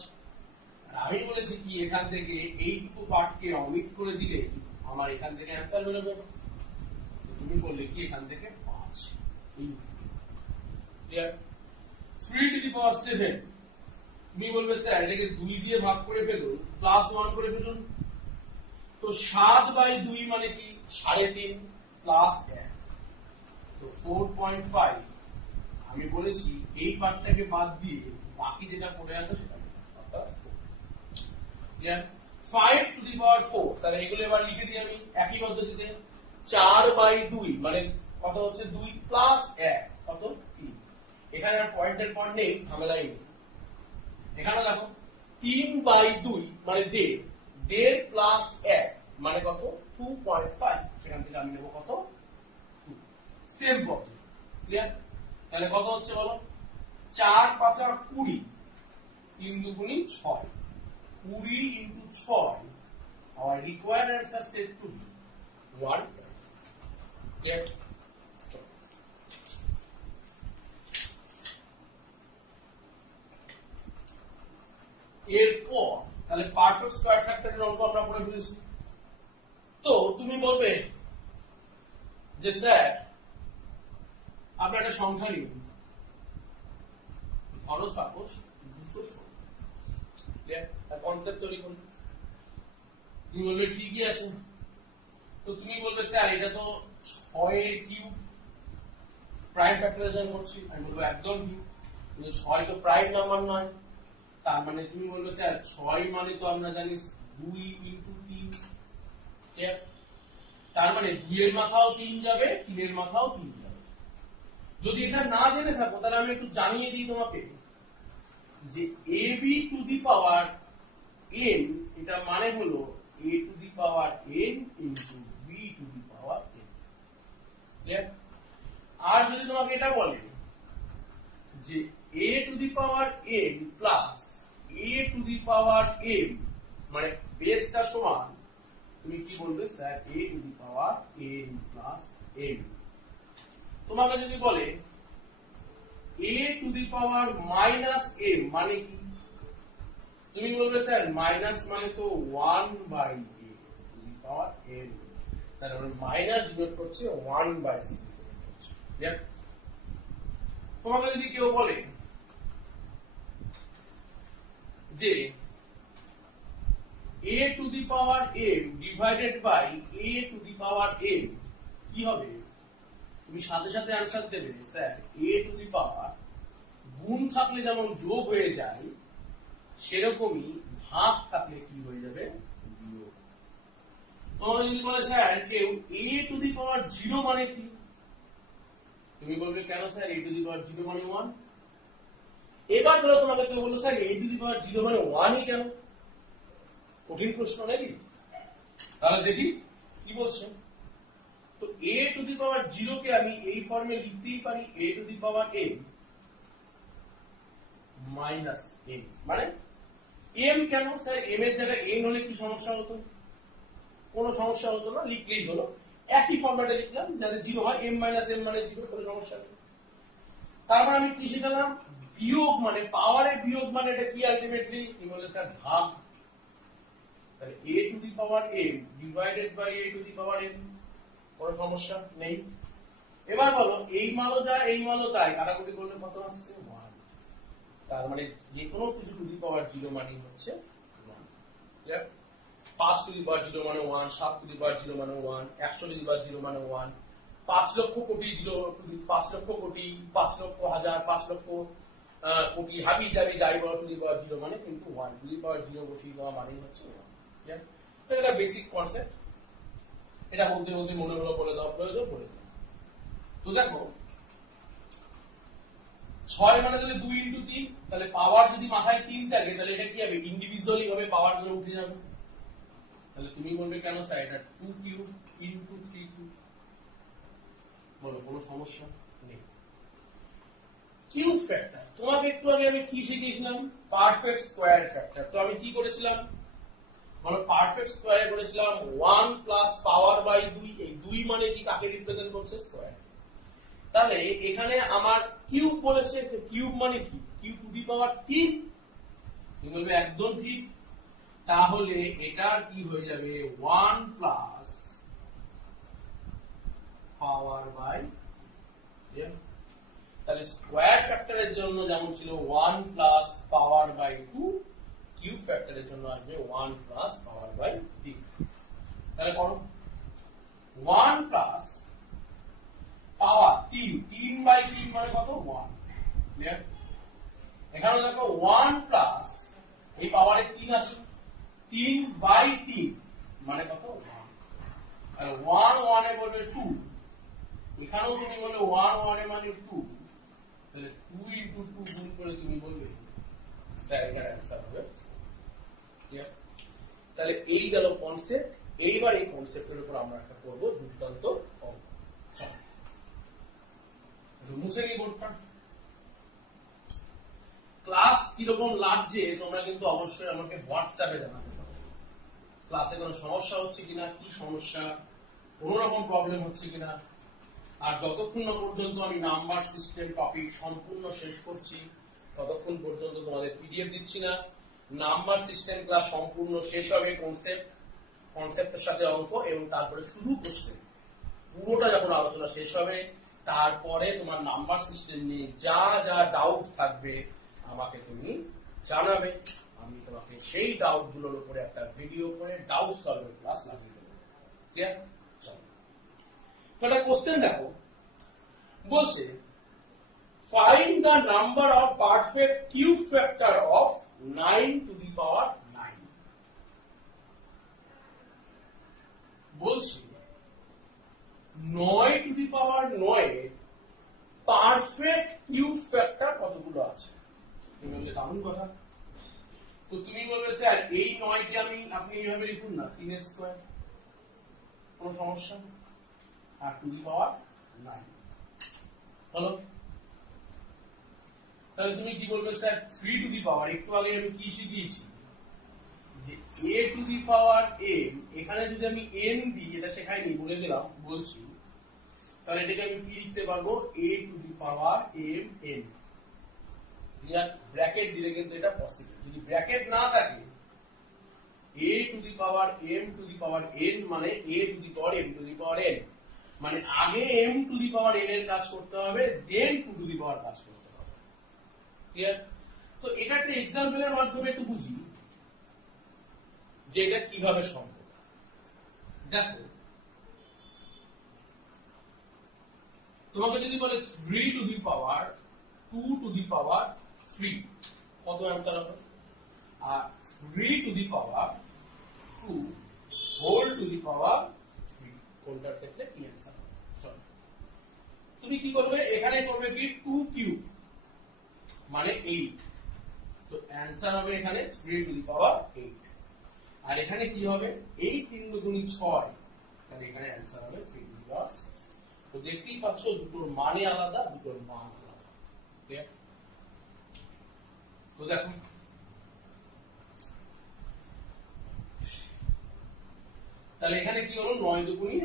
আর আমি বলেছি কি এখান থেকে এইটুকু পার্টকে অমিট করে দিলে আমার এখান থেকে অ্যান্সার বেরোবে, তুমি বললে কি এখান থেকে 5। ক্লিয়ার? 3 টু দি পাওয়ার 7 তুমি বলবে স্যার এটাকে 2 দিয়ে ভাগ করে ফেলুন প্লাস 1 করে ফেলুন, তো 7 বাই 2 মানে কি 3.5 প্লাস 1, তো 4.5। আমি বলেছি এই পার্টটাকে বাদ দিয়ে বাকি যেটা পড়ে আছে সেটা অর্থাৎ 4। 5 টু দি পাওয়ার 4, তাহলে এগুলো এবার লিখে দিই আমি একই পদ্ধতিতে। 4 বাই 2 মানে কত হচ্ছে 2 প্লাস 1 কত 3। এখানে আর পয়েন্টের পয়েন্ট নেই, ঝামেলাই নেই। এখানে দেখো 3 বাই 2 মানে 1.5, 1.5 প্লাস 1 মানে কত 2.5, সেখান থেকে আমি নেব কত 2। সেম পদ্ধতি। ক্লিয়ার? তাহলে কত হচ্ছে বলো, 4 5 20, 3 2 6, 20 into 6 our required answer set to be 1. Yes. এরপর তাহলে পারফেক্ট স্কয়ার ফ্যাক্টরের অঙ্ক আমরা পড়ে ফেলেছি। তো তুমি বলবে যে স্যার আপনি একটা সংখ্যা নিন, ধরো সাপোজ 216, কনসেপ্ট তৈরি করুন। তুমি বলবে ঠিকই আছে। তো তুমি বলবে স্যার এটা তো 6 এর কিউব, প্রাইম ফ্যাক্টরাইজেশন করছি। আমি বলবো একদম ঠিক, কিন্তু 6 তো প্রাইম নাম্বার নয়। তার মানে তুমি বলবে স্যার 6 মানে তো আমরা জানি 2 ইনটু 3, তার মানে 2 এর মাথাও 3 যাবে, 3 এর মাথাও 3 যাবে। যদি এটা না জেনে থাকো তাহলে আমি একটু জানিয়ে দিই তোমাকে যে ab to the power n, এটা মানে হলো a to the power n into b to the power n। Clear? আর যদি তোমাকে এটা বলে যে a to the power n plus a to the power m মানে বেসটা সমান, তুমি কি বলবে sir a to the power n plus m। তোমাকে যদি বলে a to the power minus m মানে কি, তুমি বলবে স্যার মাইনাস মানে তো 1 by a to the power m, তাহলে আমরা মাইনাস যোগ করছি 1 বাই c। তোমাকে যদি কেউ বলে যে a to the power m divided by a to the power m কি হবে, তুমি সাথে সাথে आंसर দেবে sir a to the power গুণ থাকলে যেমন যোগ হয়ে যায় সেরকমই ভাগ থাকলে কি হয়ে যাবে, বিয়োগ। তোমাকে যদি বলে স্যার কেউ a টু দি পাওয়ার 0 মানে কি, তুমি বলবে কেন sir a to the power 0 মানে 1। এবার ধরো তোমাকে কেউ বললো sir a to the power 0 মানে 1 ই কেন, কঠিন প্রশ্ন নাকি? তাহলে দেখি কি বলছে। তো a টু দি পাওয়ার 0 কে আমি এই ফর্মে লিখতেই পারি a to the power m minus m, মানে m কেন স্যার, m এর জায়গায় n হলে কি সমস্যা হতো, কোনো সমস্যা হতো না, লিখলেই হলো। একই ফর্ম্যাটে লিখলাম যাতে 0 হয়, m মাইনাস m মানে 0, কোনো সমস্যা নেই। তারপর আমি কি শিখলাম, বিয়োগ মানে পাওয়ারে বিয়োগ মানে এটা কি আলটিমেটলি, কি বলে স্যার ভাগ। তাহলে a to the power m divided by a to the power m, কোনো সমস্যা নেই। এবার বলো এই মানও যা এই মানও তাই, কাটাকুটি করলে কত আসছে 1। তার মানে যে কোনো কিছু টু দি পাওয়ার 0 মানে হচ্ছে 1। ক্লিয়ার? 5 টু দি পাওয়ার 0 মানে 1, 7 টু দি পাওয়ার 0 মানে 1, 100 টু দি পাওয়ার 0 মানে 1, 5 লক্ষ কোটি 0 টু দি 5 লক্ষ কোটি, 5 লক্ষ হাজার, 5 লক্ষ কোটি হাবি যাবি যাই বলো টু দি পাওয়ার 0 মানে কিন্তু 1, টু দি পাওয়ার 0 বসিয়ে দেওয়া মানেই হচ্ছে 1। ক্লিয়ার? তো এটা বেসিক কনসেপ্ট, এটা বলতে বলতে মনে হলো বলে দাও, প্রয়োজন বলে দাও। তো দেখো 6 মানে তাহলে 2 ইনটু 3, তাহলে পাওয়ার যদি মাথায় 3 থাকে তাহলে এটা কি হবে, ইন্ডিভিজুয়ালি ভাবে পাওয়ার গুলো উঠে যাবে। তাহলে তুমি বলবে কেন স্যার এটা 2 কিউব ইনটু 3 কিউব, বলো কোনো সমস্যা নেই। কিউব ফ্যাক্টর, তোমাকে একটু আগে আমি কি শিখিয়েছিলাম, পারফেক্ট স্কয়ার ফ্যাক্টর। তো আমি কি করেছিলাম, মানে পারফেক্ট স্কয়ারে করেছিলাম 1 প্লাস পাওয়ার বাই 2, এই 2 মানে কি কাকে রিপ্রেজেন্ট করছে, স্কয়ার। তাহলে এখানে আমার কিউব বলেছে, তো কিউব মানে কি, কিউব টু দি পাওয়ার 3, তুমি বলবে একদম ঠিক। তাহলে এটা কি হয়ে যাবে 1 প্লাস পাওয়ার বাই, তাহলে স্কয়ার ফ্যাক্টরের জন্য যেমন ছিল 1 প্লাস পাওয়ার বাই 2, কিউব ফ্যাক্টরের জন্য আসবে 1 প্লাস পাওয়ার বাই 3। তাহলে করো 1 প্লাস পাওয়ার 3, 3 বাই 3 মানে কত 1। ক্লিয়ার? এখানে দেখো 1 প্লাস এই পাওয়ারে 3 আছে, 3 বাই 3 মানে কত 1। তাহলে 1 1 এ বলবে 2, এখানেও তুমি বলবে 1 1 এ মানে 2, তাহলে 2 ইনটু 2 গুণ করে তুমি বলবে স্যার এটার অ্যান্সার হবে। ক্লিয়ার? তাহলে এই গেল কনসেপ্ট। এইবার এই কনসেপ্টের উপর আমরা একটা করব দুর্দান্ত অঙ্ক। মুছে নিই বোর্ডটা। ক্লাস কিরকম লাগছে তোমরা কিন্তু অবশ্যই আমাকে হোয়াটসঅ্যাপে জানাতে পারো। ক্লাসে কোনো সমস্যা হচ্ছে কিনা, কি সমস্যা, কোনো রকম প্রবলেম হচ্ছে কিনা। আর যতক্ষণ না পর্যন্ত আমি নাম্বার সিস্টেম টপিক সম্পূর্ণ শেষ করছি ততক্ষণ পর্যন্ত তোমাদের পিডিএফ দিচ্ছি না। নাম্বার সিস্টেম ক্লাস সম্পূর্ণ শেষ হবে, কনসেপ্টের সাথে অঙ্ক এবং তারপরে শুধু কোশ্চেন, পুরোটা যখন আলোচনা শেষ হবে তারপরে তোমার নাম্বার সিস্টেম নিয়ে যা যা ডাউট থাকবে আমাকে তুমি জানাবে, আমি তোমাকে সেই ডাউট গুলোর উপরে একটা ভিডিও করে ডাউট সলভের ক্লাস লাগিয়ে দেবো। ক্লিয়ার? চলো তো একটা কোশ্চেন দেখো, বলছে find the number of perfect cube factor of 9 to the power 9। বলছি 9 টু দি পাওয়ার 9 এর পারফেক্ট কিউব ফ্যাক্টর কতগুলো আছে। তুমি বললে দারুণ কথা। তো তুমি বলবে স্যার এই 9 কে আপনি এইভাবে লিখুন না 3 এর স্কয়ার, কোনো সমস্যা, আর টু দি পাওয়ার 9 হলো। তাহলে তুমি কি বলবে স্যার 3 টু দি পাওয়ার, একটু আগে আমি কি শিখিয়েছি যে a to the power n, এখানে যদি আমি n দিই, এটা শেখাইনি বলে দিলাম, বলছি তাহলে এটাকে আমি কি লিখতে পারবো a to the power m n। Clear? Bracket দিলে কিন্তু এটা পসিবল। যদি ব্র্যাকেট না থাকে a to the power m two the power n মানে a to the power m two the power n, মানে আগে m two the power n এর কাজ করতে হবে, দেন 2 টু দি পাওয়ার কাজ করতে হবে। ক্লিয়ার? তো এটা একটা এক্সাম্পলের মাধ্যমে একটু বুঝি যে এটা কিভাবে সম্ভব। দেখো তোমাকে যদি বলে 3 to the power 2 to the power 3, কত অ্যান্সার হবে? আর 3 to the power 2 whole to the power 3, কোনটার ক্ষেত্রে কি অ্যান্সার হবে? তুমি কি করবে, এখানে করবে কি 2 কিউব মানে 8, তো অ্যান্সার হবে এখানে 3 টু দি পাওয়ার 8। আর এখানে কি হবে, এই 3 দুগুণী 6, তাহলে এখানে অ্যান্সার হবে 3 টু দি পাওয়ার 6। তো দেখতেই পাচ্ছ দুটোর মানে আলাদা, দুটোর মান আলাদা। ক্লিয়ার? তো দেখো তাহলে এখানে কি হলো 9 দুগুণী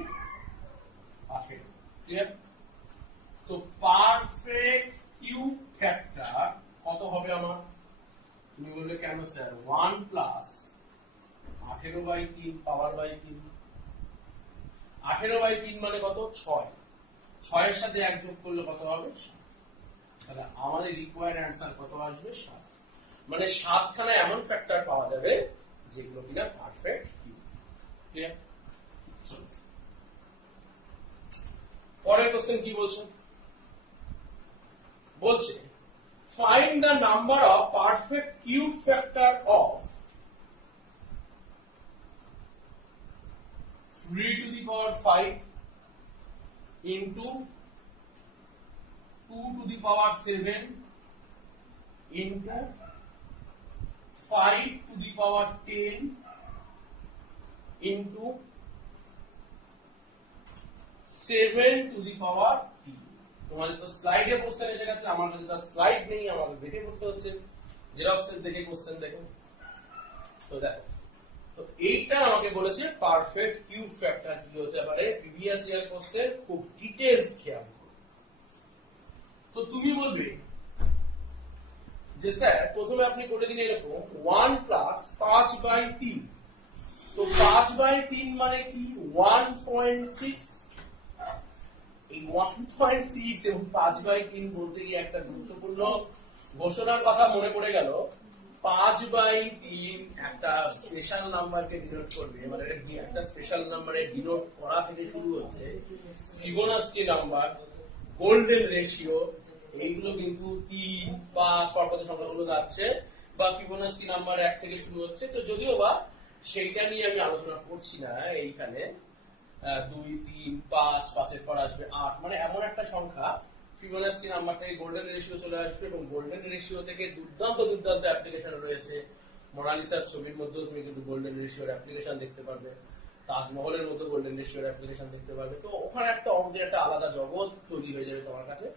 18। ক্লিয়ার? তো পারফেক্ট কিউব ফ্যাক্টর কত হবে আমার? তুমি বলবে কেন স্যার 1 প্লাস 18/3 পাওয়ার বাই 3। 18/3 মানে কত? 6, 6 এর সাথে 1 যোগ করলে কত হবে? 7। তাহলে আমাদের রিকোয়ার্ড অ্যান্সার কত আসবে? 7। মানে 7 খানা এমন ফ্যাক্টর পাওয়া যাবে যেগুলো কিনা পারফেক্ট কিউব। ক্লিয়ার? পরের কোশ্চেন কি বলছে? বলছে find the number of perfect cube factor of 3 to the power 5 into 2 to the power 7 into 5 to the power 10 into 7 to the power 3। তোমাদের তো স্লাইডে কোশ্চেন এসে গেছে, আমার কাছে তো স্লাইড নেই, আমাকে দেখে করতে হচ্ছে, জেরক্সের দেখে কোশ্চেন দেখো। তো দেখো, তো এইটা আমাকে বলেছে পারফেক্ট কিউব ফ্যাক্টর কি হতে পারে, প্রিভিয়াস ইয়ার কোশ্চেন, খুব ডিটেইলস খেয়াল করো। তো তুমি বলবে যে স্যার প্রথমে আপনি করে দিন এরকম 1 প্লাস 5/3, তো 5/3 মানে কি 1.6, এই 1.6 এবং 5/3 বলতে গিয়ে একটা গুরুত্বপূর্ণ ঘোষণার কথা মনে পড়ে গেল। 5/3 একটা স্পেশাল নাম্বারকে ডিনোট করবে, মানে একটা স্পেশাল নাম্বারে ডিনোট করা থেকে শুরু হচ্ছে ফিবোনাচি নাম্বার, গোল্ডেন রেশিও, এইগুলো কিন্তু 3, 5 পরপর সংখ্যাগুলো যাচ্ছে, বা ফিবোনাচি নাম্বার 1 থেকে শুরু হচ্ছে। তো যদিও বা সেইটা নিয়ে আমি আলোচনা করছি না এইখানে, 2, 3, 5, 5 এর পর আসবে 8, মানে এমন একটা সংখ্যা ফিবোনাচি নাম্বার থেকে গোল্ডেন রেশিও চলে আসবে, এবং গোল্ডেন রেশিও থেকে দুর্দান্ত দুর্দান্ত অ্যাপ্লিকেশন রয়েছে। মোনালিসার ছবির মধ্যেও তুমি কিন্তু গোল্ডেন রেশিওর অ্যাপ্লিকেশন দেখতে পারবে, তাজমহলের মধ্যে গোল্ডেন রেশিওর অ্যাপ্লিকেশন দেখতে পারবে। তো ওখানে একটা অঙ্কের একটা আলাদা জগৎ তৈরি হয়ে যাবে তোমার কাছে।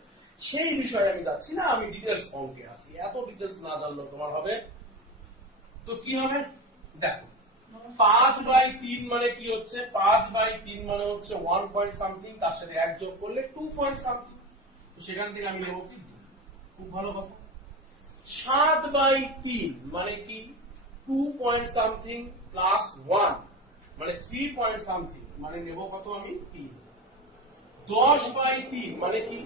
সেই বিষয়ে আমি যাচ্ছি না, আমি ডিটেলস অঙ্কে আসি, এত ডিটেলস না জানলেও তোমার হবে। তো কি হবে দেখো, 5/3 মানে কি হচ্ছে? 5/3 মানে হচ্ছে 1 পয়েন্ট সামথিং, তার সাথে 1 যোগ করলে 2 পয়েন্ট সামথিং। তো সেখান থেকে আমি নেব কি 2। খুব ভালো কথা। 7/3 মানে কি? 2 পয়েন্ট সামথিং প্লাস 1 মানে 3 পয়েন্ট সামথিং, মানে নেব কত আমি? 3। 10/3 মানে কি?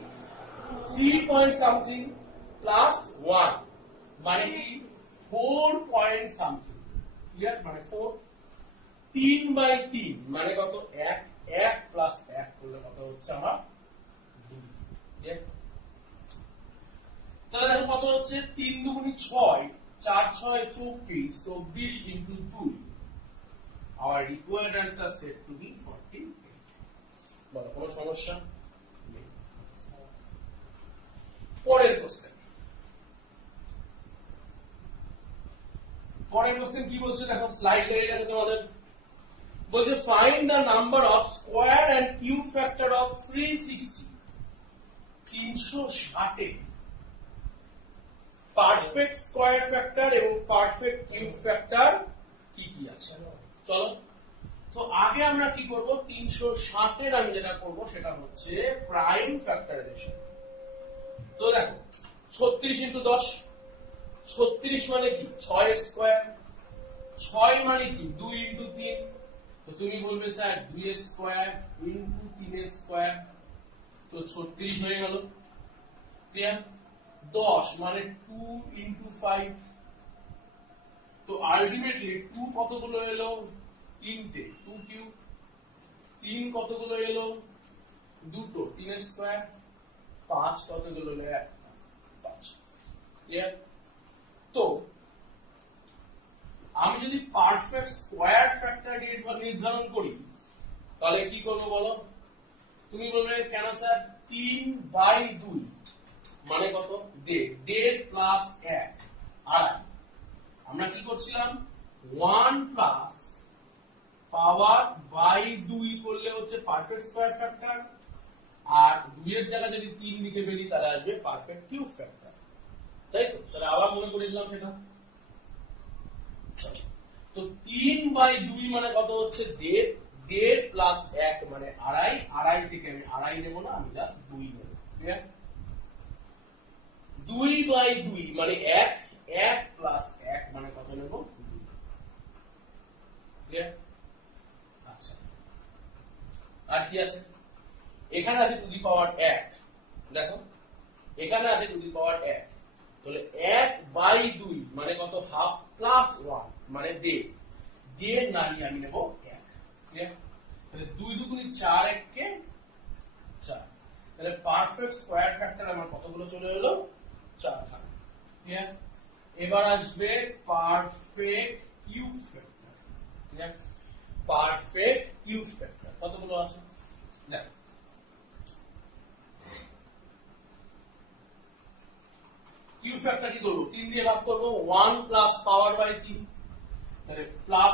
3 পয়েন্ট সামথিং প্লাস 1 মানে কি? 4 পয়েন্ট সামথিং। ক্লিয়ার? মানে 4। 3/3 মানে কত? 1। 1 প্লাস 1 করলে কত হচ্ছে আমার? 2। ক্লিয়ার? তাহলে দেখো কত হচ্ছে? 3 দুগুণে 6, 4 6 24, 24 into 2। Our required answer said to be 48. বলো কোনো সমস্যা নেই। পরের কোশ্চেন। পরের কোশ্চেন কি বলছে দেখো, স্লাইড লেগে গেছে তোমাদের। বলছে find the number of square and cube factor of 360। 360 এ পারফেক্ট স্কয়ার ফ্যাক্টর এবং পারফেক্ট কিউব ফ্যাক্টর কি কি আছে। চলো, তো আগে আমরা কি করব? 360 এর আমি যেটা করব সেটা হচ্ছে প্রাইম ফ্যাক্টরাইজেশন। তো দেখো 36 into 10, 36 মানে কি? 6 স্কয়ার। 6 মানে কি? 2 into 3। তো তুমি বলবে স্যার 2 স্কয়ার into 3 স্কয়ার, তো 36 হয়ে গেল। ক্লিয়ার? 10 মানে 2 into 5। তো আলটিমেটলি 2 কতগুলো এলো? 3টে। 2 কিউব। 3 কতগুলো এলো? 2টো। 3 স্কয়ার। 5 কতগুলো এলো? 1 5। ক্লিয়ার? তো আমি যদি পারফেক্ট স্কয়ার ফ্যাক্টর নির্ধারণ করি তাহলে কি করবো বলো? তুমি বলবে কেন স্যার 3/2 মানে কত? 1.5 প্লাস 1 আড়াই। আমরা কি করছিলাম? 1 প্লাস পাওয়ার বাই 2 করলে হচ্ছে পারফেক্ট স্কয়ার ফ্যাক্টর, আর 2 এর জায়গায় যদি 3 লিখে ফেলি তাহলে আসবে পারফেক্ট কিউব ফ্যাক্টর। তাই তো? তাহলে আবার মনে করে দিলাম সেটা। তো 3/2 মানে কত হচ্ছে? 1.5। 1.5 প্লাস 1 মানে আড়াই। আড়াই থেকে আমি আড়াই নেব না, আমি জাস্ট 2 নেব। ক্লিয়ার? 2/2 মানে 1। 1 প্লাস 1 মানে কত নেব? 2। ক্লিয়ার? আচ্ছা, আর কি আছে? এখানে আছে টু দি পাওয়ার 1। দেখো এখানে আছে টু দি পাওয়ার 1, তাহলে 1/2 মানে কত? হাফ প্লাস 1 মানে 1.5। 1.5 না নিয়ে আমি নেব 1। ক্লিয়ার? তাহলে 2 দুগুণে 4, 1 কে 4। তাহলে পারফেক্ট স্কয়ার ফ্যাক্টর আমার কতগুলো চলে এলো? 4 থাকে। ক্লিয়ার? এবার আসবে perfect cube factor. Clear? Perfect cube factor কতগুলো আছে দেখো। কিউব ফ্যাক্টর কি করব? 3 দিয়ে ভাগ করব। 1 প্লাস পাওয়ার বাই 3, তাহলে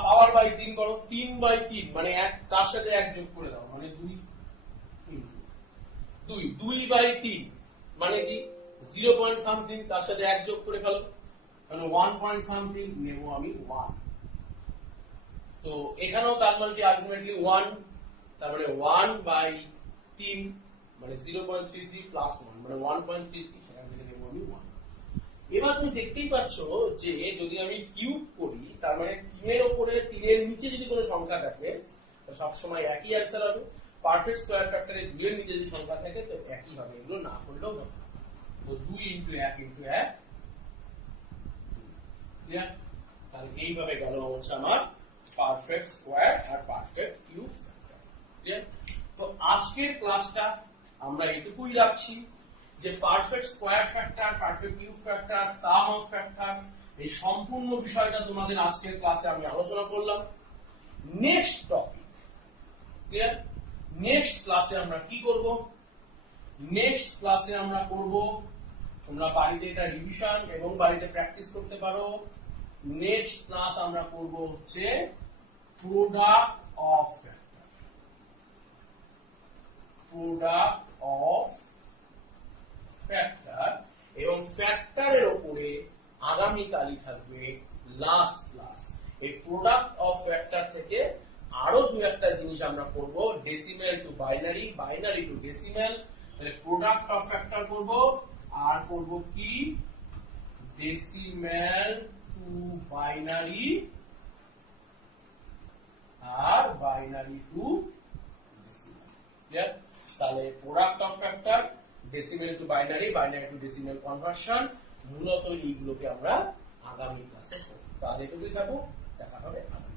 পাওয়ার বাই 3 করো। 3/3 মানে 1, তার সাথে 1 যোগ করে দাও মানে 2। 2/3 মানে কি? 0 পয়েন্ট সামথিং, তার সাথে 1 যোগ করে ফেলো, তাহলে 1 পয়েন্ট সামথিং নেব আমি 1। তো এখানেও তার মানটি আলটিমেটলি 1, তার মানে 1/3 মানে 0.33 প্লাস 1 মানে 1.33, সেখান থেকে নেব আমি 1। এবার তুমি দেখতেই পাচ্ছ যে যদি আমি কিউব করি তার মানে 3 এর উপরে 3 এর নিচে যদি কোনো সংখ্যা থাকে তো সব সময় একই অ্যানসার হবে। পারফেক্ট স্কয়ার ফ্যাক্টরে 2 এর নিচে যদি সংখ্যা থাকে তো একই হবে, এগুলো না করলেও হবে। তো 2 into 1 into 1। ক্লিয়ার? তাহলে এইভাবে গেল হচ্ছে আমার পারফেক্ট স্কয়ার আর পারফেক্ট কিউব ফ্যাক্টর। ক্লিয়ার? তো আজকের ক্লাসটা আমরা এটুকুই রাখছি যে perfect square factor, perfect cube factor, some of factor, এই সম্পূর্ণ বিষয়টা তোমাদের আজকের ক্লাসে আমি আলোচনা করলাম। Next topic, clear? নেক্সট ক্লাসে আমরা কি করব? নেক্সট ক্লাসে আমরা করব, তোমরা বাড়িতে এটা রিভিশন এবং বাড়িতে প্র্যাকটিস করতে পারো। নেক্সট ক্লাস আমরা করব হচ্ছে product of factor. Product of factor এবং ফ্যাক্টরের উপরে আগামীকালই থাকবে লাস্ট ক্লাস। এই প্রোডাক্ট অফ ফ্যাক্টর থেকে আরো দু একটা জিনিস আমরা করব, decimal to binary, binary to decimal. তাহলে প্রোডাক্ট অফ ফ্যাক্টর করব, আর করব কি ডেসিমেল টু বাইনারি, আর বাইনারি টু ডেসিমেল। ক্লিয়ার? তাহলে product of factor, decimal to binary, binary to decimal conversion, মূলত এইগুলোকে আমরা আগামী ক্লাসে করব। তো আজ এটুকুই থাকবো, দেখা হবে আগামী